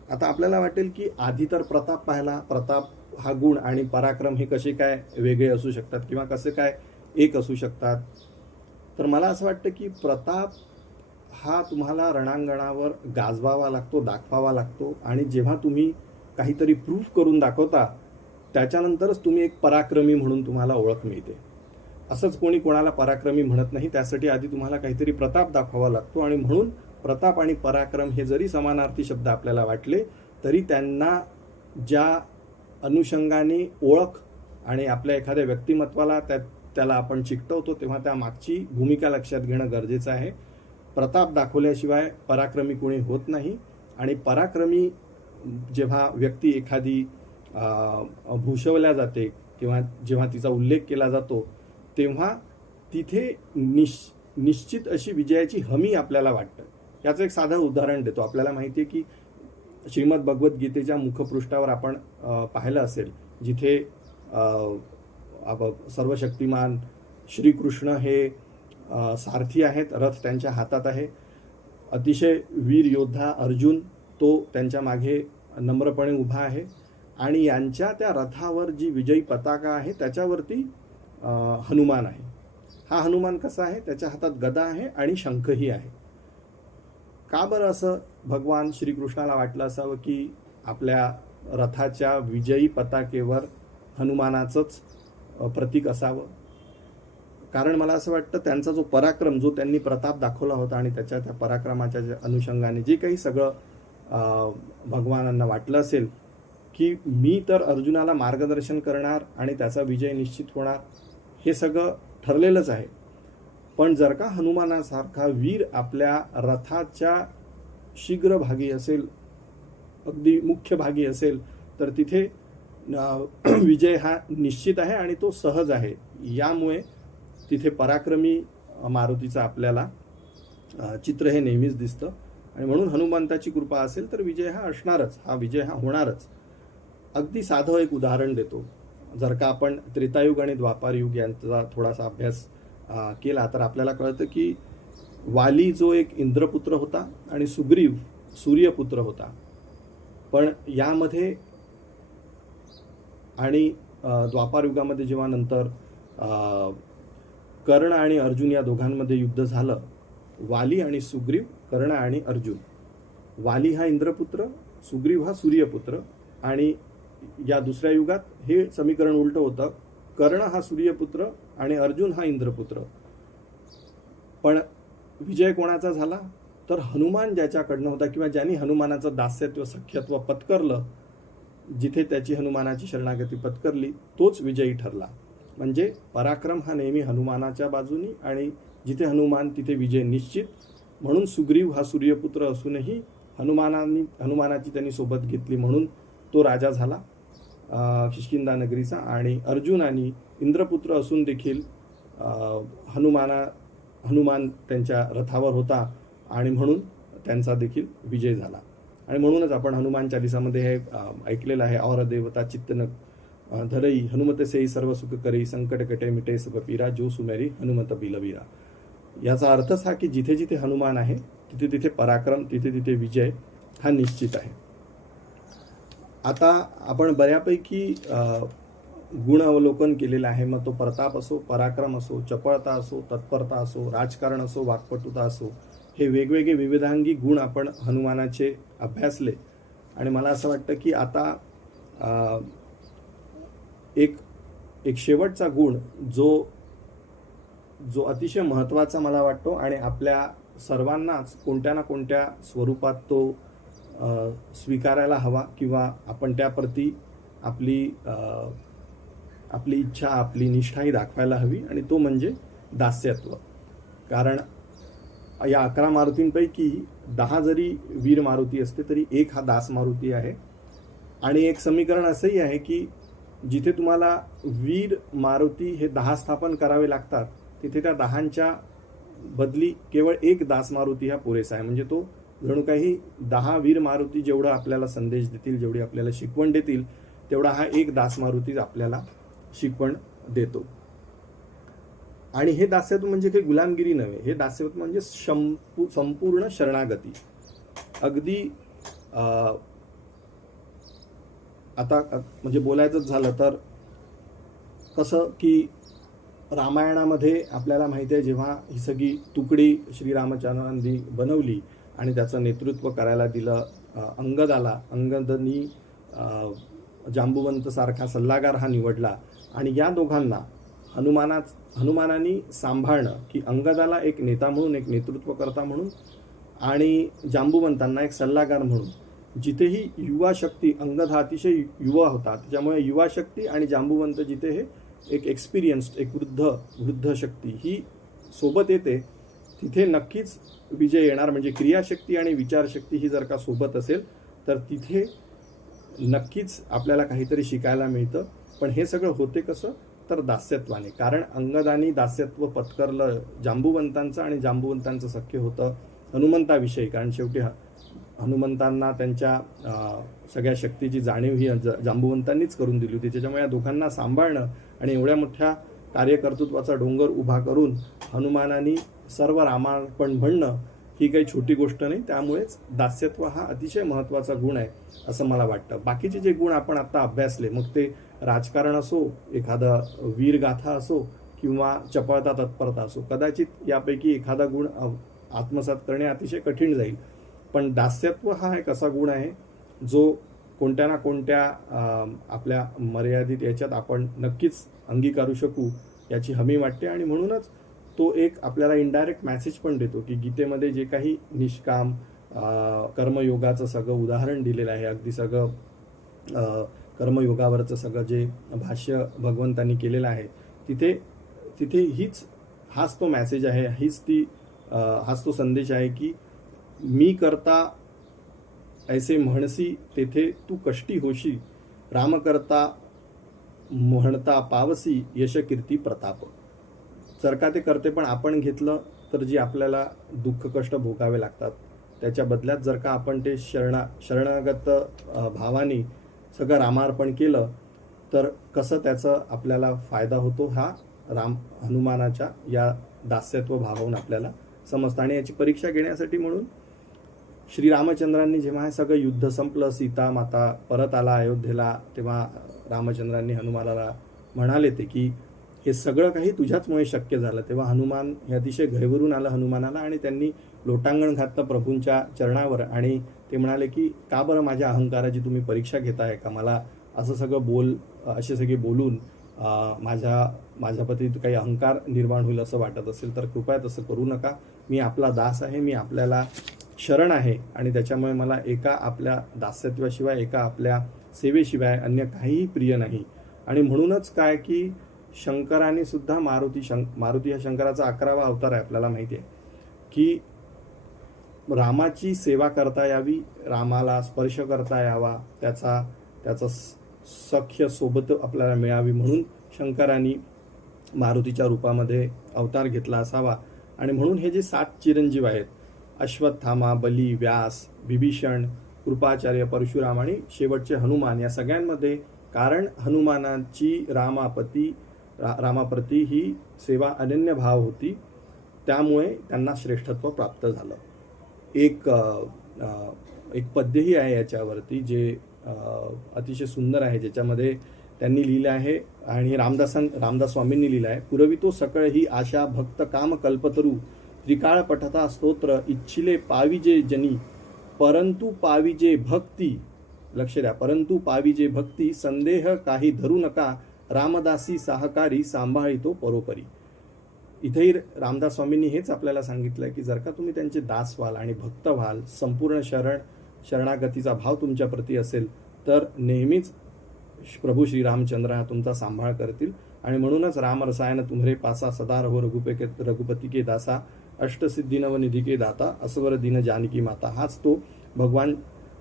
आता आपल्याला वाटेल की आधी तर प्रताप पाहिला, प्रताप हा गुण आणि पराक्रम हे कसे काय वेगळे असू शकतात किंवा कसे काय एक असू शकतात. तर मला असं वाटतं की प्रताप हा तुम्हाला रणांगणावर गाजवावा लागतो, दाखवावा लागतो, आणि जेव्हा तुम्ही काहीतरी प्रूफ करून दाखवता त्याच्यानंतरच तुम्ही एक पराक्रमी म्हणून तुम्हाला ओळख मिळते. असंच कोणी कोणाला पराक्रमी म्हणत नाही, त्यासाठी आधी तुम्हाला काहीतरी प्रताप दाखवावा लागतो. आणि म्हणून प्रताप आणि पराक्रम हे जरी समानार्थी शब्द आपल्याला वाटले तरी त्यांना ज्या अनुषंगाने ओळख आणि आपल्या एखाद्या व्यक्तिमत्वाला त्याला आपण चिकटवतो तेव्हा त्या मागची भूमिका लक्षात घेणं गरजेचं आहे. प्रताप दाखवल्याशिवाय पराक्रमी कोणी होत नाही. आणि पराक्रमी जेव्हा व्यक्ती एखादी भूषवल्या जाते किंवा जेव्हा तिचा उल्लेख केला जातो तेव्हा तिथे निश्चित अशी विजयाची हमी आपल्याला वाटतं. याचं एक साधं उदाहरण देतो. आपल्याला माहिती आहे की श्रीमद भगवद्गीतेच्या मुखपृष्ठावर आपण पाहिलं असेल, जिथे सर्वशक्तिमान श्रीकृष्ण हे सारथी आहेत, रथ त्यांच्या हातात आहे. अतिशय वीर योद्धा अर्जुन तो त्यांच्या मागे नम्रपणे उभा आहे आणि यांच्या त्या रथावर जी विजयी पताका आहे त्याच्यावरती हनुमान आहे. हा हनुमान कसा आहे? त्याच्या हातात गदा आहे आणि शंखही आहे. का बरं असं भगवान श्रीकृष्णाला वाटलं असावं की आपल्या रथाच्या विजयी पताकेवर हनुमानाचंच प्रतीक असावं? कारण मला असं वाटतं त्यांचा जो पराक्रम, जो त्यांनी प्रताप दाखवला होता आणि त्या पराक्रमाच्या अनुषंगाने जे काही सगळं भगवानांना वाटलं असेल की मी तर अर्जुनाला मार्गदर्शन करणार आणि त्याचा विजय निश्चित होणार, हे सगळं ठरलेलंच आहे. पण जर का हनुमानासारखा वीर आपल्या रथाच्या शीघ्र भागी असेल, अगदी मुख्य भागी असेल, तर तिथे विजय हा निश्चित आहे आणि तो सहज आहे. यामुळे तिथे पराक्रमी मारुतीचं आपल्याला चित्र हे नेहमीच दिसतं. आणि म्हणून हनुमंताची कृपा असेल तर विजय हा असणारच, हा विजय हा होणारच. अगदी साधं एक उदाहरण देतो. जर का आपण त्रेतायुग आणि द्वापारयुग यांचा थोडासा अभ्यास केला तर आपल्याला कळतं की वाली जो एक इंद्रपुत्र होता आणि सुग्रीव सूर्यपुत्र होता. पण यामध्ये आणि द्वापारयुगामध्ये जेव्हा नंतर कर्ण आणि अर्जुन या दोघांमध्ये युद्ध झालं. वाली आणि सुग्रीव, कर्ण आणि अर्जुन. वाली हा इंद्रपुत्र, सुग्रीव हा सूर्यपुत्र. आणि या दुसऱ्या युगात हे समीकरण उलटं होतं. कर्ण हा सूर्यपुत्र आणि अर्जुन हा इंद्रपुत्र. पण विजय कोणाचा झाला? तर हनुमान ज्याच्याकडनं होता किंवा ज्यांनी हनुमानाचं दास्यत्व सख्यत्व पत्करलं, जिथे त्याची हनुमानाची शरणागती पत्करली, तोच विजयी ठरला. म्हणजे पराक्रम हा नेहमी हनुमानाच्या बाजूनी आणि जिथे हनुमान तिथे विजय निश्चित. म्हणून सुग्रीव हा सूर्यपुत्र असूनही हनुमानाची त्यांनी सोबत घेतली म्हणून तो राजा झाला किष्किंधा नगरीचा. आणि अर्जुन आणि इंद्रपुत्र असून देखील हनुमान त्यांच्या रथावर होता आणि म्हणून त्यांचा देखील विजय झाला. आणि म्हणूनच आपण हनुमान चालिसामध्ये हे ऐकलेलं आहे, और देवता चित्तन धरई हनुमत सेई सर्व सुख करी संकट कटे मिटे सब पीरा जो सुमेरी हनुमत बिलवीरा. याचा अर्थच हा की जिथे जिथे हनुमान आहे तिथे तिथे पराक्रम, तिथे तिथे विजय हा निश्चित आहे. आता आपण बऱ्यापैकी गुण अवलोकन केलेलं आहे. मग तो प्रताप असो, पराक्रम असो, चपळता असो, तत्परता असो, राजकारण असो, वाक्पटुता असो, हे वेगवेगळे विविधांगी गुण आपण हनुमानाचे अभ्यासले. आणि मला असं वाटतं की आता एक शेवटचा गुण जो अतिशय महत्त्वाचा मला वाटतो आणि आपल्या सर्वांनाच कोणत्या ना कोणत्या स्वरूपात तो स्वीकारायला हवा किंवा आपण त्याप्रती आपली इच्छा, आपली निष्ठाही दाखवायला हवी, आणि तो म्हणजे दास्यत्व. कारण या 11 मारुतींपैकी 10 जरी वीर मारुती असते तरी एक हा दास मारुती आहे. आणि एक समीकरण असंही आहे की जिथे तुम्हाला वीर मारुती हे 10 स्थापन करावे लागतात, तिथे त्या 10च्या बदली केवळ एक दास मारुती हा पुरेसा आहे. म्हणजे तो जणू काही 10 वीर मारुती जेवढं आपल्याला संदेश देतील, जेवढी आपल्याला शिकवण देतील, तेवढा हा एक दास मारुती आपल्याला शिकवण देतो. आणि हे दास्यत्व म्हणजे काही गुलामगिरी नव्हे, हे दास्यत्व म्हणजे संपूर्ण शरणागती. अगदी आता म्हणजे बोलायचंच झालं तर कसं की रामायणामध्ये आपल्याला माहिती आहे, जेव्हा ही सगळी तुकडी श्रीरामचंद्रांनी बनवली आणि त्याचं नेतृत्व करायला दिलं अंगदाला, अंगदनी जांबुवंत सारखा सल्लागार हा निवडला. आणि या दोघांना हनुमानाने सांभाळणं, की अंगदाला एक नेता म्हणून, एक नेतृत्वकर्ता म्हणून, आणि जांबुवंतांना एक सल्लागार म्हणून. जिथेही युवा शक्ती, अंगद हा अतिशय युवा होता, त्याच्यामुळे युवा शक्ती आणि जांबुवंत जिथे हे एक एक्सपिरियन्स्ड, एक वृद्ध शक्ती ही सोबत येते, तिथे नक्कीच विजय येणार. म्हणजे क्रियाशक्ती आणि विचारशक्ती ही जर का सोबत असेल तर तिथे नक्कीच आपल्याला काहीतरी शिकायला मिळतं. पण हे सगळं होते कसं? तर दास्यत्वाने. कारण अंगदानी दास्यत्व पत्करलं जांबुवंतांचं, आणि जांबुवंतांचं सख्य होतं हनुमंताविषयी. कारण शेवटी हनुमंतांना त्यांच्या सगळ्या शक्तीची जाणीव ही जांबुवंतांनीच करून दिली होती. त्याच्यामुळे या दोघांना सांभाळणं आणि एवढ्या मोठ्या कार्यकर्तृत्वाचा डोंगर उभा करून हनुमानानी सर्व रामार्पण म्हणणं ही काही छोटी गोष्ट नाही. त्यामुळेच दास्यत्व हा अतिशय महत्त्वाचा गुण आहे असं मला वाटतं. बाकीचे जे गुण आपण आता अभ्यासले, मग ते राजकारण असो, एखादा वीरगाथा असो किंवा चपळता तत्परता असो, कदाचित यापैकी एखादा गुण आत्मसात करणे अतिशय कठीण जाईल. पण दास्यत्व हा एक असा गुण आहे जो कोणत्या ना कोणत्या आपल्या मर्यादित याच्यात आपण नक्कीच अंगीकारू शकू याची हमी वाटते. आणि म्हणूनच तो एक आपल्याला इनडायरेक्ट मॅसेज पण देतो की गीतेमध्ये जे काही निष्काम कर्मयोगाचं सगळं उदाहरण दिलेलं आहे, अगदी सगळं कर्मयोगावरचं सगळं जे भाष्य भगवंतांनी केलेलं आहे, तिथे हाच तो मॅसेज आहे, हाच तो संदेश आहे की मी करता ऐसे म्हणसी तेथे तू कष्टी होशी, राम करता म्हणता पावसी यश कीर्ती प्रताप. जर का ते करते पण आपण घेतलं तर जी आपल्याला दुःख कष्ट भोगावे लागतात, त्याच्या बदल्यात जर का आपण ते शरणागत भावाने सगळं रामार्पण केलं तर कसं त्याचा आपल्याला फायदा होतो हा हनुमानाच्या या दास्यत्व भावावरून आपल्याला समजतं. आणि याची परीक्षा घेण्यासाठी म्हणून श्रीरामचंद्रांनी जेव्हा हे सगळं युद्ध संपलं, सीता माता परत आला अयोध्येला, तेव्हा रामचंद्रांनी हनुमानाला म्हणाले ते की हे सगळं काही तुझ्याचमुळे शक्य झालं. तेव्हा हनुमान हे अतिशय घरभरून आलं हनुमानाला आणि त्यांनी लोटांगण घातलं प्रभूंच्या चरणावर आणि ते म्हणाले की का बरं माझ्या अहंकाराची तुम्ही परीक्षा घेताय का? मला असं सगळं असे सगळे बोलून माझ्या प्रती काही अहंकार निर्माण होईल असं वाटत असेल तर कृपया तसं करू नका. मी आपला दास आहे, मी आपल्याला शरण आहे आणि त्याच्यामुळे मला एका आपल्या दास्यत्वाशिवाय, एका आपल्या सेवेशिवाय अन्य काहीही प्रिय नाही. आणि म्हणूनच काय की शंकराने सुद्धा मारुती हा शंकराचा 11वा अवतार आहे. आपल्याला माहिती आहे की रामाची सेवा करता यावी, रामाला स्पर्श करता यावा, त्याचा सख्य सोबत आपल्याला मिळावी म्हणून शंकरांनी मारुतीच्या रूपामध्ये अवतार घेतला असावा. आणि म्हणून हे जे 7 चिरंजीव आहेत, अश्वत्थामा, बली, व्यास, विभीषण, कृपाचार्य, परशुराम आणि शेवटचे हनुमान, या सगळ्यांमध्ये कारण हनुमानाची रामाप्रती ही सेवा अनन्य भाव होती, त्यामुळे त्यांना श्रेष्ठत्व प्राप्त झालं. एक पद्यही आहे याच्यावरती जे अतिशय सुंदर आहे, ज्याच्यामध्ये त्यांनी लिहिलं आहे आणि रामदास स्वामींनी लिहिलं आहे. पुरवितो सकळ ही आशा भक्त काम कल्पतरू, त्रिकाळ पठता स्तोत्र इच्छिले पाविजे जनी, परंतु पाविजे भक्ती, लक्ष द्या, परंतु पाविजे भक्ती, संदेह काही धरू नका, रामदासी साहकारी सांभाळितो परोपरी. इथेही रामदास स्वामींनी हेच आपल्याला सांगितलंय की जर का तुम्ही त्यांचे दास व्हाल आणि भक्त व्हाल, संपूर्ण शरणागतीचा भाव तुमच्या प्रती असेल तर नेहमीच प्रभू श्री रामचंद्र हा तुमचा सांभाळ करतील. आणि म्हणूनच राम रसायन तुम्हरे पासा, सदा रहो रघुपती के दासा, अष्टसिद्धी नवनिधी के दाता, असवर दिन जानकी माता. हाच तो भगवान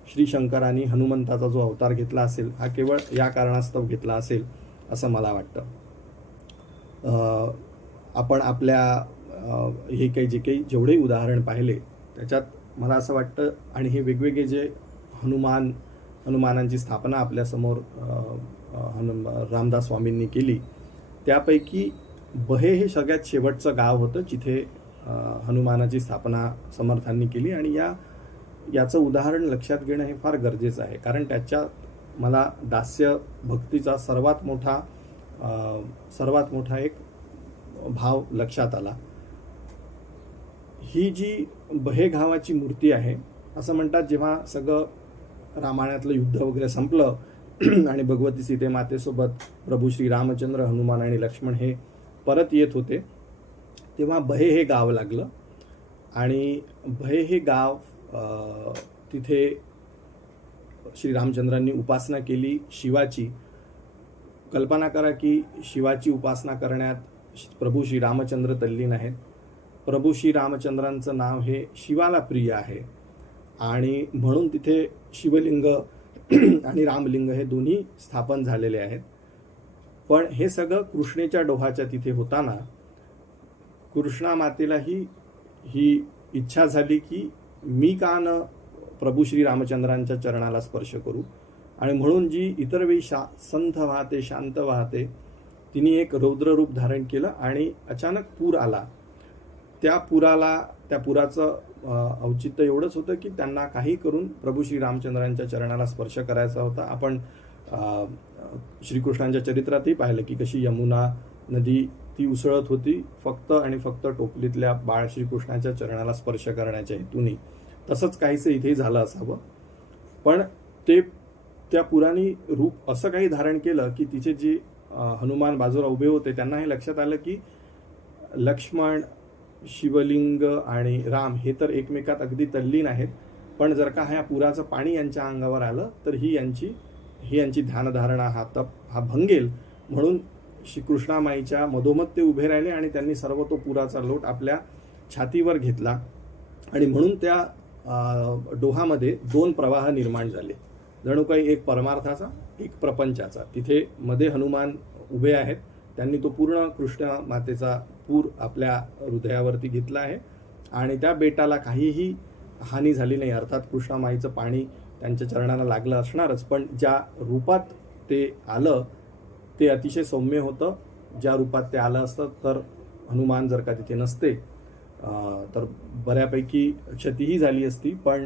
श्री शंकरांनी हनुमंताचा जो अवतार घेतला असेल हा केवळ या कारणास्तव घेतला असेल असं मला वाटतं. आपण आपल्या हे काही जेवढे उदाहरण पाहिले त्याच्यात मला असं वाटतं, आणि हे वेगवेगळे जे हनुमानांची स्थापना आपल्यासमोर रामदास स्वामींनी केली, त्यापैकी बहे हे सगळ्यात शेवटचं गाव होतं जिथे हनुमानाची स्थापना समर्थांनी केली. आणि याचं उदाहरण लक्षात घेणं हे फार गरजेचं आहे, कारण त्याच्यात मला दास्य भक्तीचा सर्वात मोठा एक भाव लक्षात आला. ही जी बहे गावाची मूर्ती आहे, असं म्हणतात जेव्हा सगळं रामायणातलं युद्ध वगैरे संपलं आणि भगवती सीते मातेसोबत प्रभू श्री रामचंद्र, हनुमान आणि लक्ष्मण हे परत येत होते, तेव्हा बहे हे गाव लागलं. आणि बहे हे गाव तिथे श्री रामचंद्रांनी उपासना केली शिवाची. कल्पना करा की शिवाची उपासना करण्यात प्रभू श्री रामचंद्र तल्लीन आहेत. प्रभू श्री रामचंद्रांचं नाव हे शिवाला प्रिय आहे आणि म्हणून तिथे शिवलिंग आणि रामलिंग हे दोन्ही स्थापन झालेले आहेत. पण हे सगळं कृष्णेच्या डोहाच्या तिथे होताना कृष्णा मातेलाही ही इच्छा झाली की मी का न प्रभू श्री रामचंद्रांच्या चरणाला स्पर्श करू. आणि म्हणून जी इतर वेळी संथ वाहते, शांत वाहते, तिने एक रौद्र रूप धारण केलं आणि अचानक पूर आला. त्या पुराचं औचित्य एवढंच होतं की त्यांना काही करून प्रभू श्री रामचंद्रांच्या चरणाला स्पर्श करायचा होता. आपण श्रीकृष्णांच्या चरित्रातही पाहिलं की कशी यमुना नदी ती उसळत होती फक्त आणि फक्त टोपलीतल्या बाळ श्रीकृष्णाच्या चरणाला स्पर्श करण्याच्या हेतूने. तसंच काहीसं इथे झालं असावं. पण त्या पुराणी रूप असं काही धारण केलं की तिचे जे हनुमान बाजूला उभे होते त्यांना हे लक्षात आलं की लक्ष्मण, शिवलिंग आणि राम हे तर एकमेकात अगदी तल्लीन आहेत, पण जर का ह्या पुराचं पाणी यांच्या अंगावर आलं तर ही यांची ध्यानधारणा, हा तप हा भंगेल. म्हणून श्रीकृष्णामाईच्या मधोमध ते उभे राहिले आणि त्यांनी सर्व तो पुराचा लोट आपल्या छातीवर घेतला. आणि म्हणून त्या डोहामध्ये 2 प्रवाह निर्माण झाले, जणू काही एक परमार्थाचा, एक प्रपंचाचा. तिथे मध्ये हनुमान उभे आहेत, त्यांनी तो पूर्ण कृष्ण मातेचा पूर आपल्या हृदयावरती घेतला आहे आणि त्या बेटाला काहीही हानी झाली नाही. अर्थात कृष्णामाईचं पाणी त्यांच्या चरणाला लागलं असणारच, पण ज्या रूपात ते आलं ते अतिशय सौम्य होतं. ज्या रूपात ते आलं असतं तर हनुमान जर का तिथे नसते तर बऱ्यापैकी क्षतीही झाली असती. पण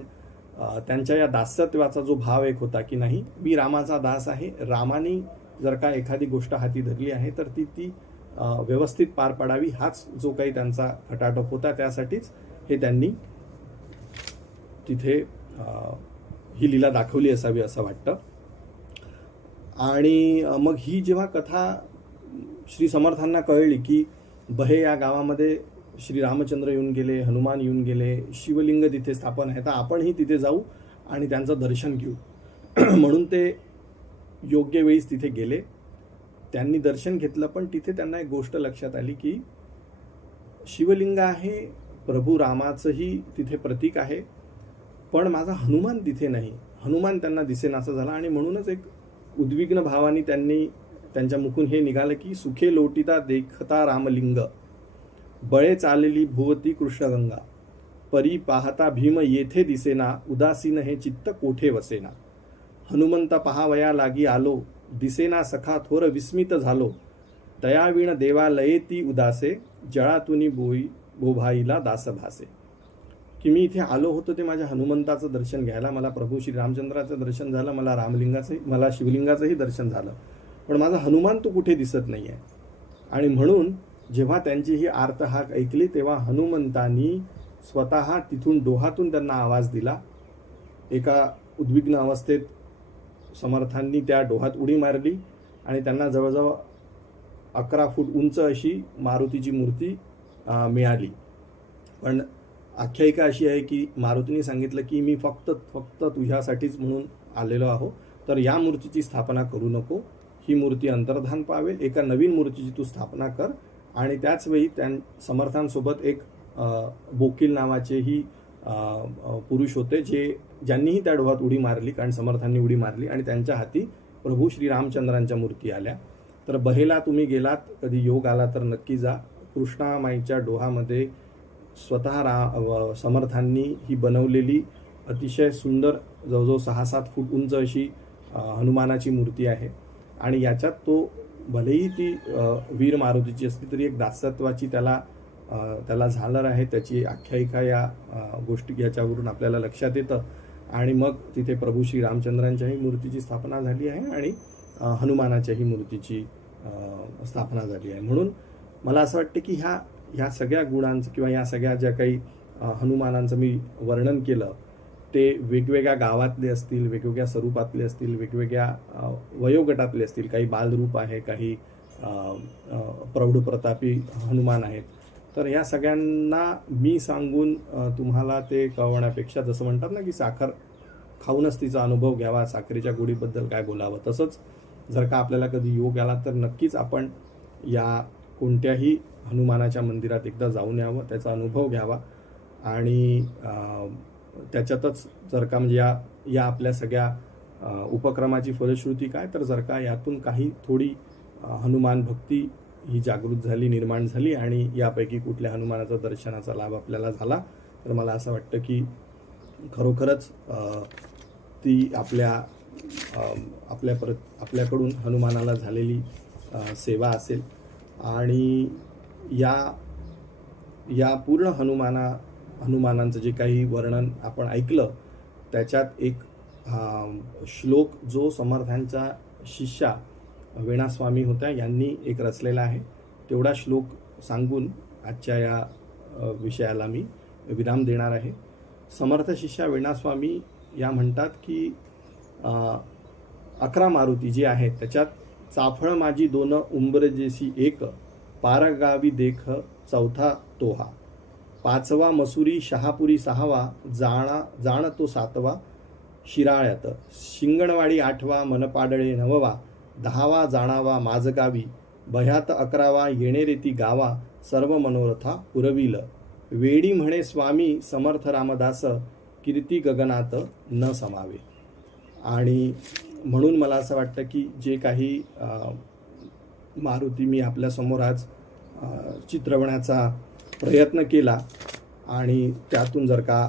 त्यांच्या या दास्यत्वाचा जो भाव एक होता की नाही, मी रामाचा दास आहे, रामाने जर का एखादी गोष्ट हाती धरली आहे तर ती व्यवस्थित पार पाडावी, हाच जो काही त्यांचा खटाटोप होता, त्यासाठीच हे त्यांनी तिथे ही लीला दाखवली असावी असं वाटतं. आणि मग ही जेव्हा कथा श्री समर्थांना कळली की बहे या गावामध्ये श्री रामचंद्र येऊन गेले, हनुमान येऊन गेले, शिवलिंग तिथे स्थापन आहे, तर आपणही तिथे जाऊ आणि त्यांचं दर्शन घेऊ. म्हणून ते योग्य वेळीच तिथे गेले. त्यांनी दर्शन घेतलं, पण तिथे त्यांना एक गोष्ट लक्षात आली की शिवलिंग आहे, प्रभू रामाचंही तिथे प्रतीक आहे, पण माझा हनुमान तिथे नाही. हनुमान त्यांना दिसेनासा झाला आणि म्हणूनच एक उद्विग्न भावाने त्यांच्या मुखून हे निघालं की सुखे लोटिता देखता रामलिंग, बळे चालली भुवती कृष्णगंगा, परी पाहता भीम येथे दिसेना, उदासीन हे चित्त कोठे वसेना. हनुमंत पहावया लागी आलो, दिसेना सखा थोर विस्मित झालो, दयावीण देवालये ती उदासे, जळातुनी बोभाईला दास भासे. की मी इथे आलो होतो ते माझ्या हनुमंताचं दर्शन घ्यायला, मला प्रभू श्री रामचंद्राचं दर्शन झालं, मला शिवलिंगाचंही दर्शन झालं, पण माझा हनुमान तो कुठे दिसत नाही आहे. आणि म्हणून जेव्हा त्यांची ही आर्तहाक ऐकली, तेव्हा हनुमंतांनी स्वतः तिथून डोहातून त्यांना आवाज दिला. एका उद्विग्न अवस्थेत समर्थांनी त्या डोहात उडी मारली आणि त्यांना जवळजवळ 11 फूट उंच अशी मारुतीची मूर्ती मिळाली. पण आख्यायिका अशी आहे की मारुतीने सांगितलं की मी फक्त तुझ्यासाठीच म्हणून आलेलो आहो, तर या मूर्तीची स्थापना करू नको, ही मूर्ती अंतर्धान पावेल, एका नवीन मूर्तीची तू स्थापना कर. आणि त्याच वेळी समर्थांसोबत एक बोकील नावाचेही पुरुष होते, ज्यांनीही त्या डोहात उडी मारली, कारण समर्थांनी उडी मारली, आणि त्यांच्या हाती प्रभू श्री रामचंद्रांच्या मूर्ती आल्या. तर बहेला तुम्ही गेलात, कधी योग आला तर नक्की जा. कृष्णामाईच्या डोहामध्ये स्वतः समर्थांनी ही बनवलेली अतिशय सुंदर जवळजवळ 6-7 फूट उंच अशी हनुमानाची मूर्ती आहे. आणि याच्यात तो भलेही ती वीर मारुतीची असली तरी एक दासत्वाची त्याला झालर आहे. त्याची आख्यायिका या गोष्टी याच्यावरून आपल्याला लक्षात येतं. आणि मग तिथे प्रभू श्री रामचंद्रांच्याही मूर्तीची स्थापना झाली आहे आणि हनुमानाच्याही मूर्तीची स्थापना झाली आहे. म्हणून मला असं वाटतं की ह्या सगळ्या गुणांचं किंवा या सगळ्या ज्या काही हनुमानांचं मी वर्णन केलं, ते वेगवेगळ्या गावातले असतील, वेगवेगळ्या स्वरूपातले असतील, वेगवेगळ्या वयोगटातले असतील. काही बालरूप आहे, काही प्रौढ प्रतापी हनुमान आहेत. तर ह्या सगळ्यांना मी सांगून तुम्हाला ते कळवण्यापेक्षा, जसं म्हणतात ना की साखर खाऊनच तिचा अनुभव घ्यावा, साखरेच्या गोडीबद्दल काय बोलावं, तसंच जर का आपल्याला कधी योग आला तर नक्कीच आपण या कोणत्याही हनुमानाच्या मंदिरात एकदा जाऊन यावं, त्याचा अनुभव घ्यावा. आणि त्याच्यातच जर का म्हणजे या आपल्या सगळ्या उपक्रमाची फलश्रुती काय, तर जर का यातून काही थोडी हनुमान भक्ती ही जागृत झाली, निर्माण झाली, आणि यापैकी कुठल्या हनुमानाचा दर्शनाचा लाभ आपल्याला झाला, तर मला असं वाटतं की खरोखरच ती आपल्याकडून हनुमानाला झालेली सेवा असेल. आणि या पूर्ण हनुमानांचं जे काही वर्णन आपण ऐकलं, त्याच्यात एक श्लोक जो समर्थांच्या शिष्या वेणास्वामी होत्या यांनी एक रचलेला आहे, तेवढा श्लोक सांगून आजच्या या विषयाला मी विराम देणार आहे. समर्थ शिष्या वेणास्वामी या म्हणतात की 11 मारुती जी आहे त्याच्यात चाफळ माझी 2 उंबरजेसी 1, पारगावी देख 4था तोहा, 5वा मसुरी शहापुरी 6वा, जाण तो 7वा शिराळ्यात, शिंगणवाडी 8वा, मनपाडळे 9वा, 10वा जाणावा माझगावी, बह्यात 11वा येणेरेती गावा, सर्व मनोरथा पुरविल, वेडी म्हणे स्वामी समर्थ रामदास, कीर्ती गगनात न समावे. आणि म्हणून मला असं वाटतं की जे काही मारुती मी आपल्यासमोर आज चित्रवण्याचा प्रयत्न केला, आणि त्यातून जर का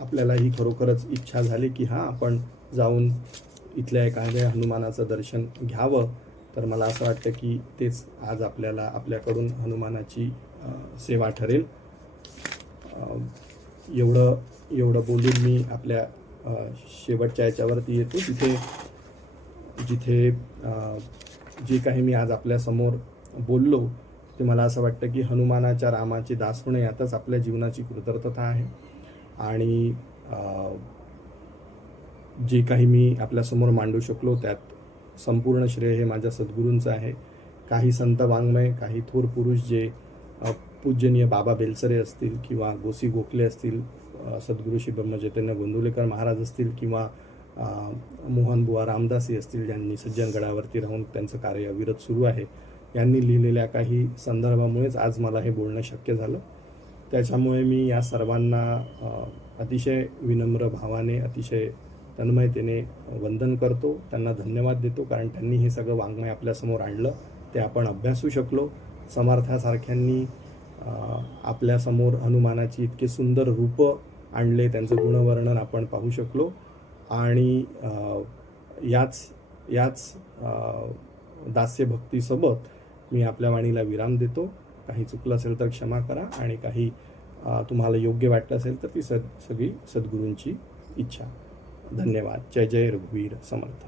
आपल्याला ही खरोखरच इच्छा झाली की आपण जाऊन इथल्या एखाद्या हनुमानाचं दर्शन घ्यावं, तर मला असं वाटतं की तेच आज आपल्याकडून हनुमानाची सेवा ठरेल. एवढं बोलून मी आपल्या शेवटच्या याच्यावरती येतो, जिथे जे काही मी आज आपल्यासमोर बोललो ते मला असं वाटतं की हनुमानाच्या रामाची दास होणे यातच आपल्या जीवनाची कृतज्ञता आहे. आणि जे काही मी आपल्यासमोर मांडू शकलो त्यात संपूर्ण श्रेय हे माझ्या सद्गुरूंचं आहे. काही संत वाङ्मय, काही थोर पुरुष जे पूजनीय बाबा बेलसरे असतील किंवा गोसी गोखले असतील, सद्गुरू श्री ब्रह्मचैतन्य गोंदवलेकर महाराज असतील किंवा मोहन बुवा रामदासी असतील, ज्यांनी सज्जनगडावरती राहून त्यांचं कार्य अविरत सुरू आहे, यांनी लिहिलेल्या काही संदर्भामुळेच आज मला हे बोलणं शक्य झालं. त्याच्यामुळे मी या सर्वांना अतिशय विनम्र भावाने, अतिशय तन्मयतेने वंदन करतो, त्यांना धन्यवाद देतो, कारण त्यांनी हे सगळं वाङ्मय आपल्यासमोर आणलं, ते आपण अभ्यासू शकलो. समर्थासारख्यांनी आपल्यासमोर हनुमानाची इतके सुंदर रूपं आणले, त्यांचं गुणवर्णन आपण पाहू शकलो. आणि याच दास्यभक्तीसोबत मी आपल्या वाणीला विराम देतो. काही चुकलं असेल तर क्षमा करा, आणि काही तुम्हाला योग्य वाटलं असेल तर ती सगळी सद्गुरूंची इच्छा. धन्यवाद. जय जय रघुवीर समर्थ.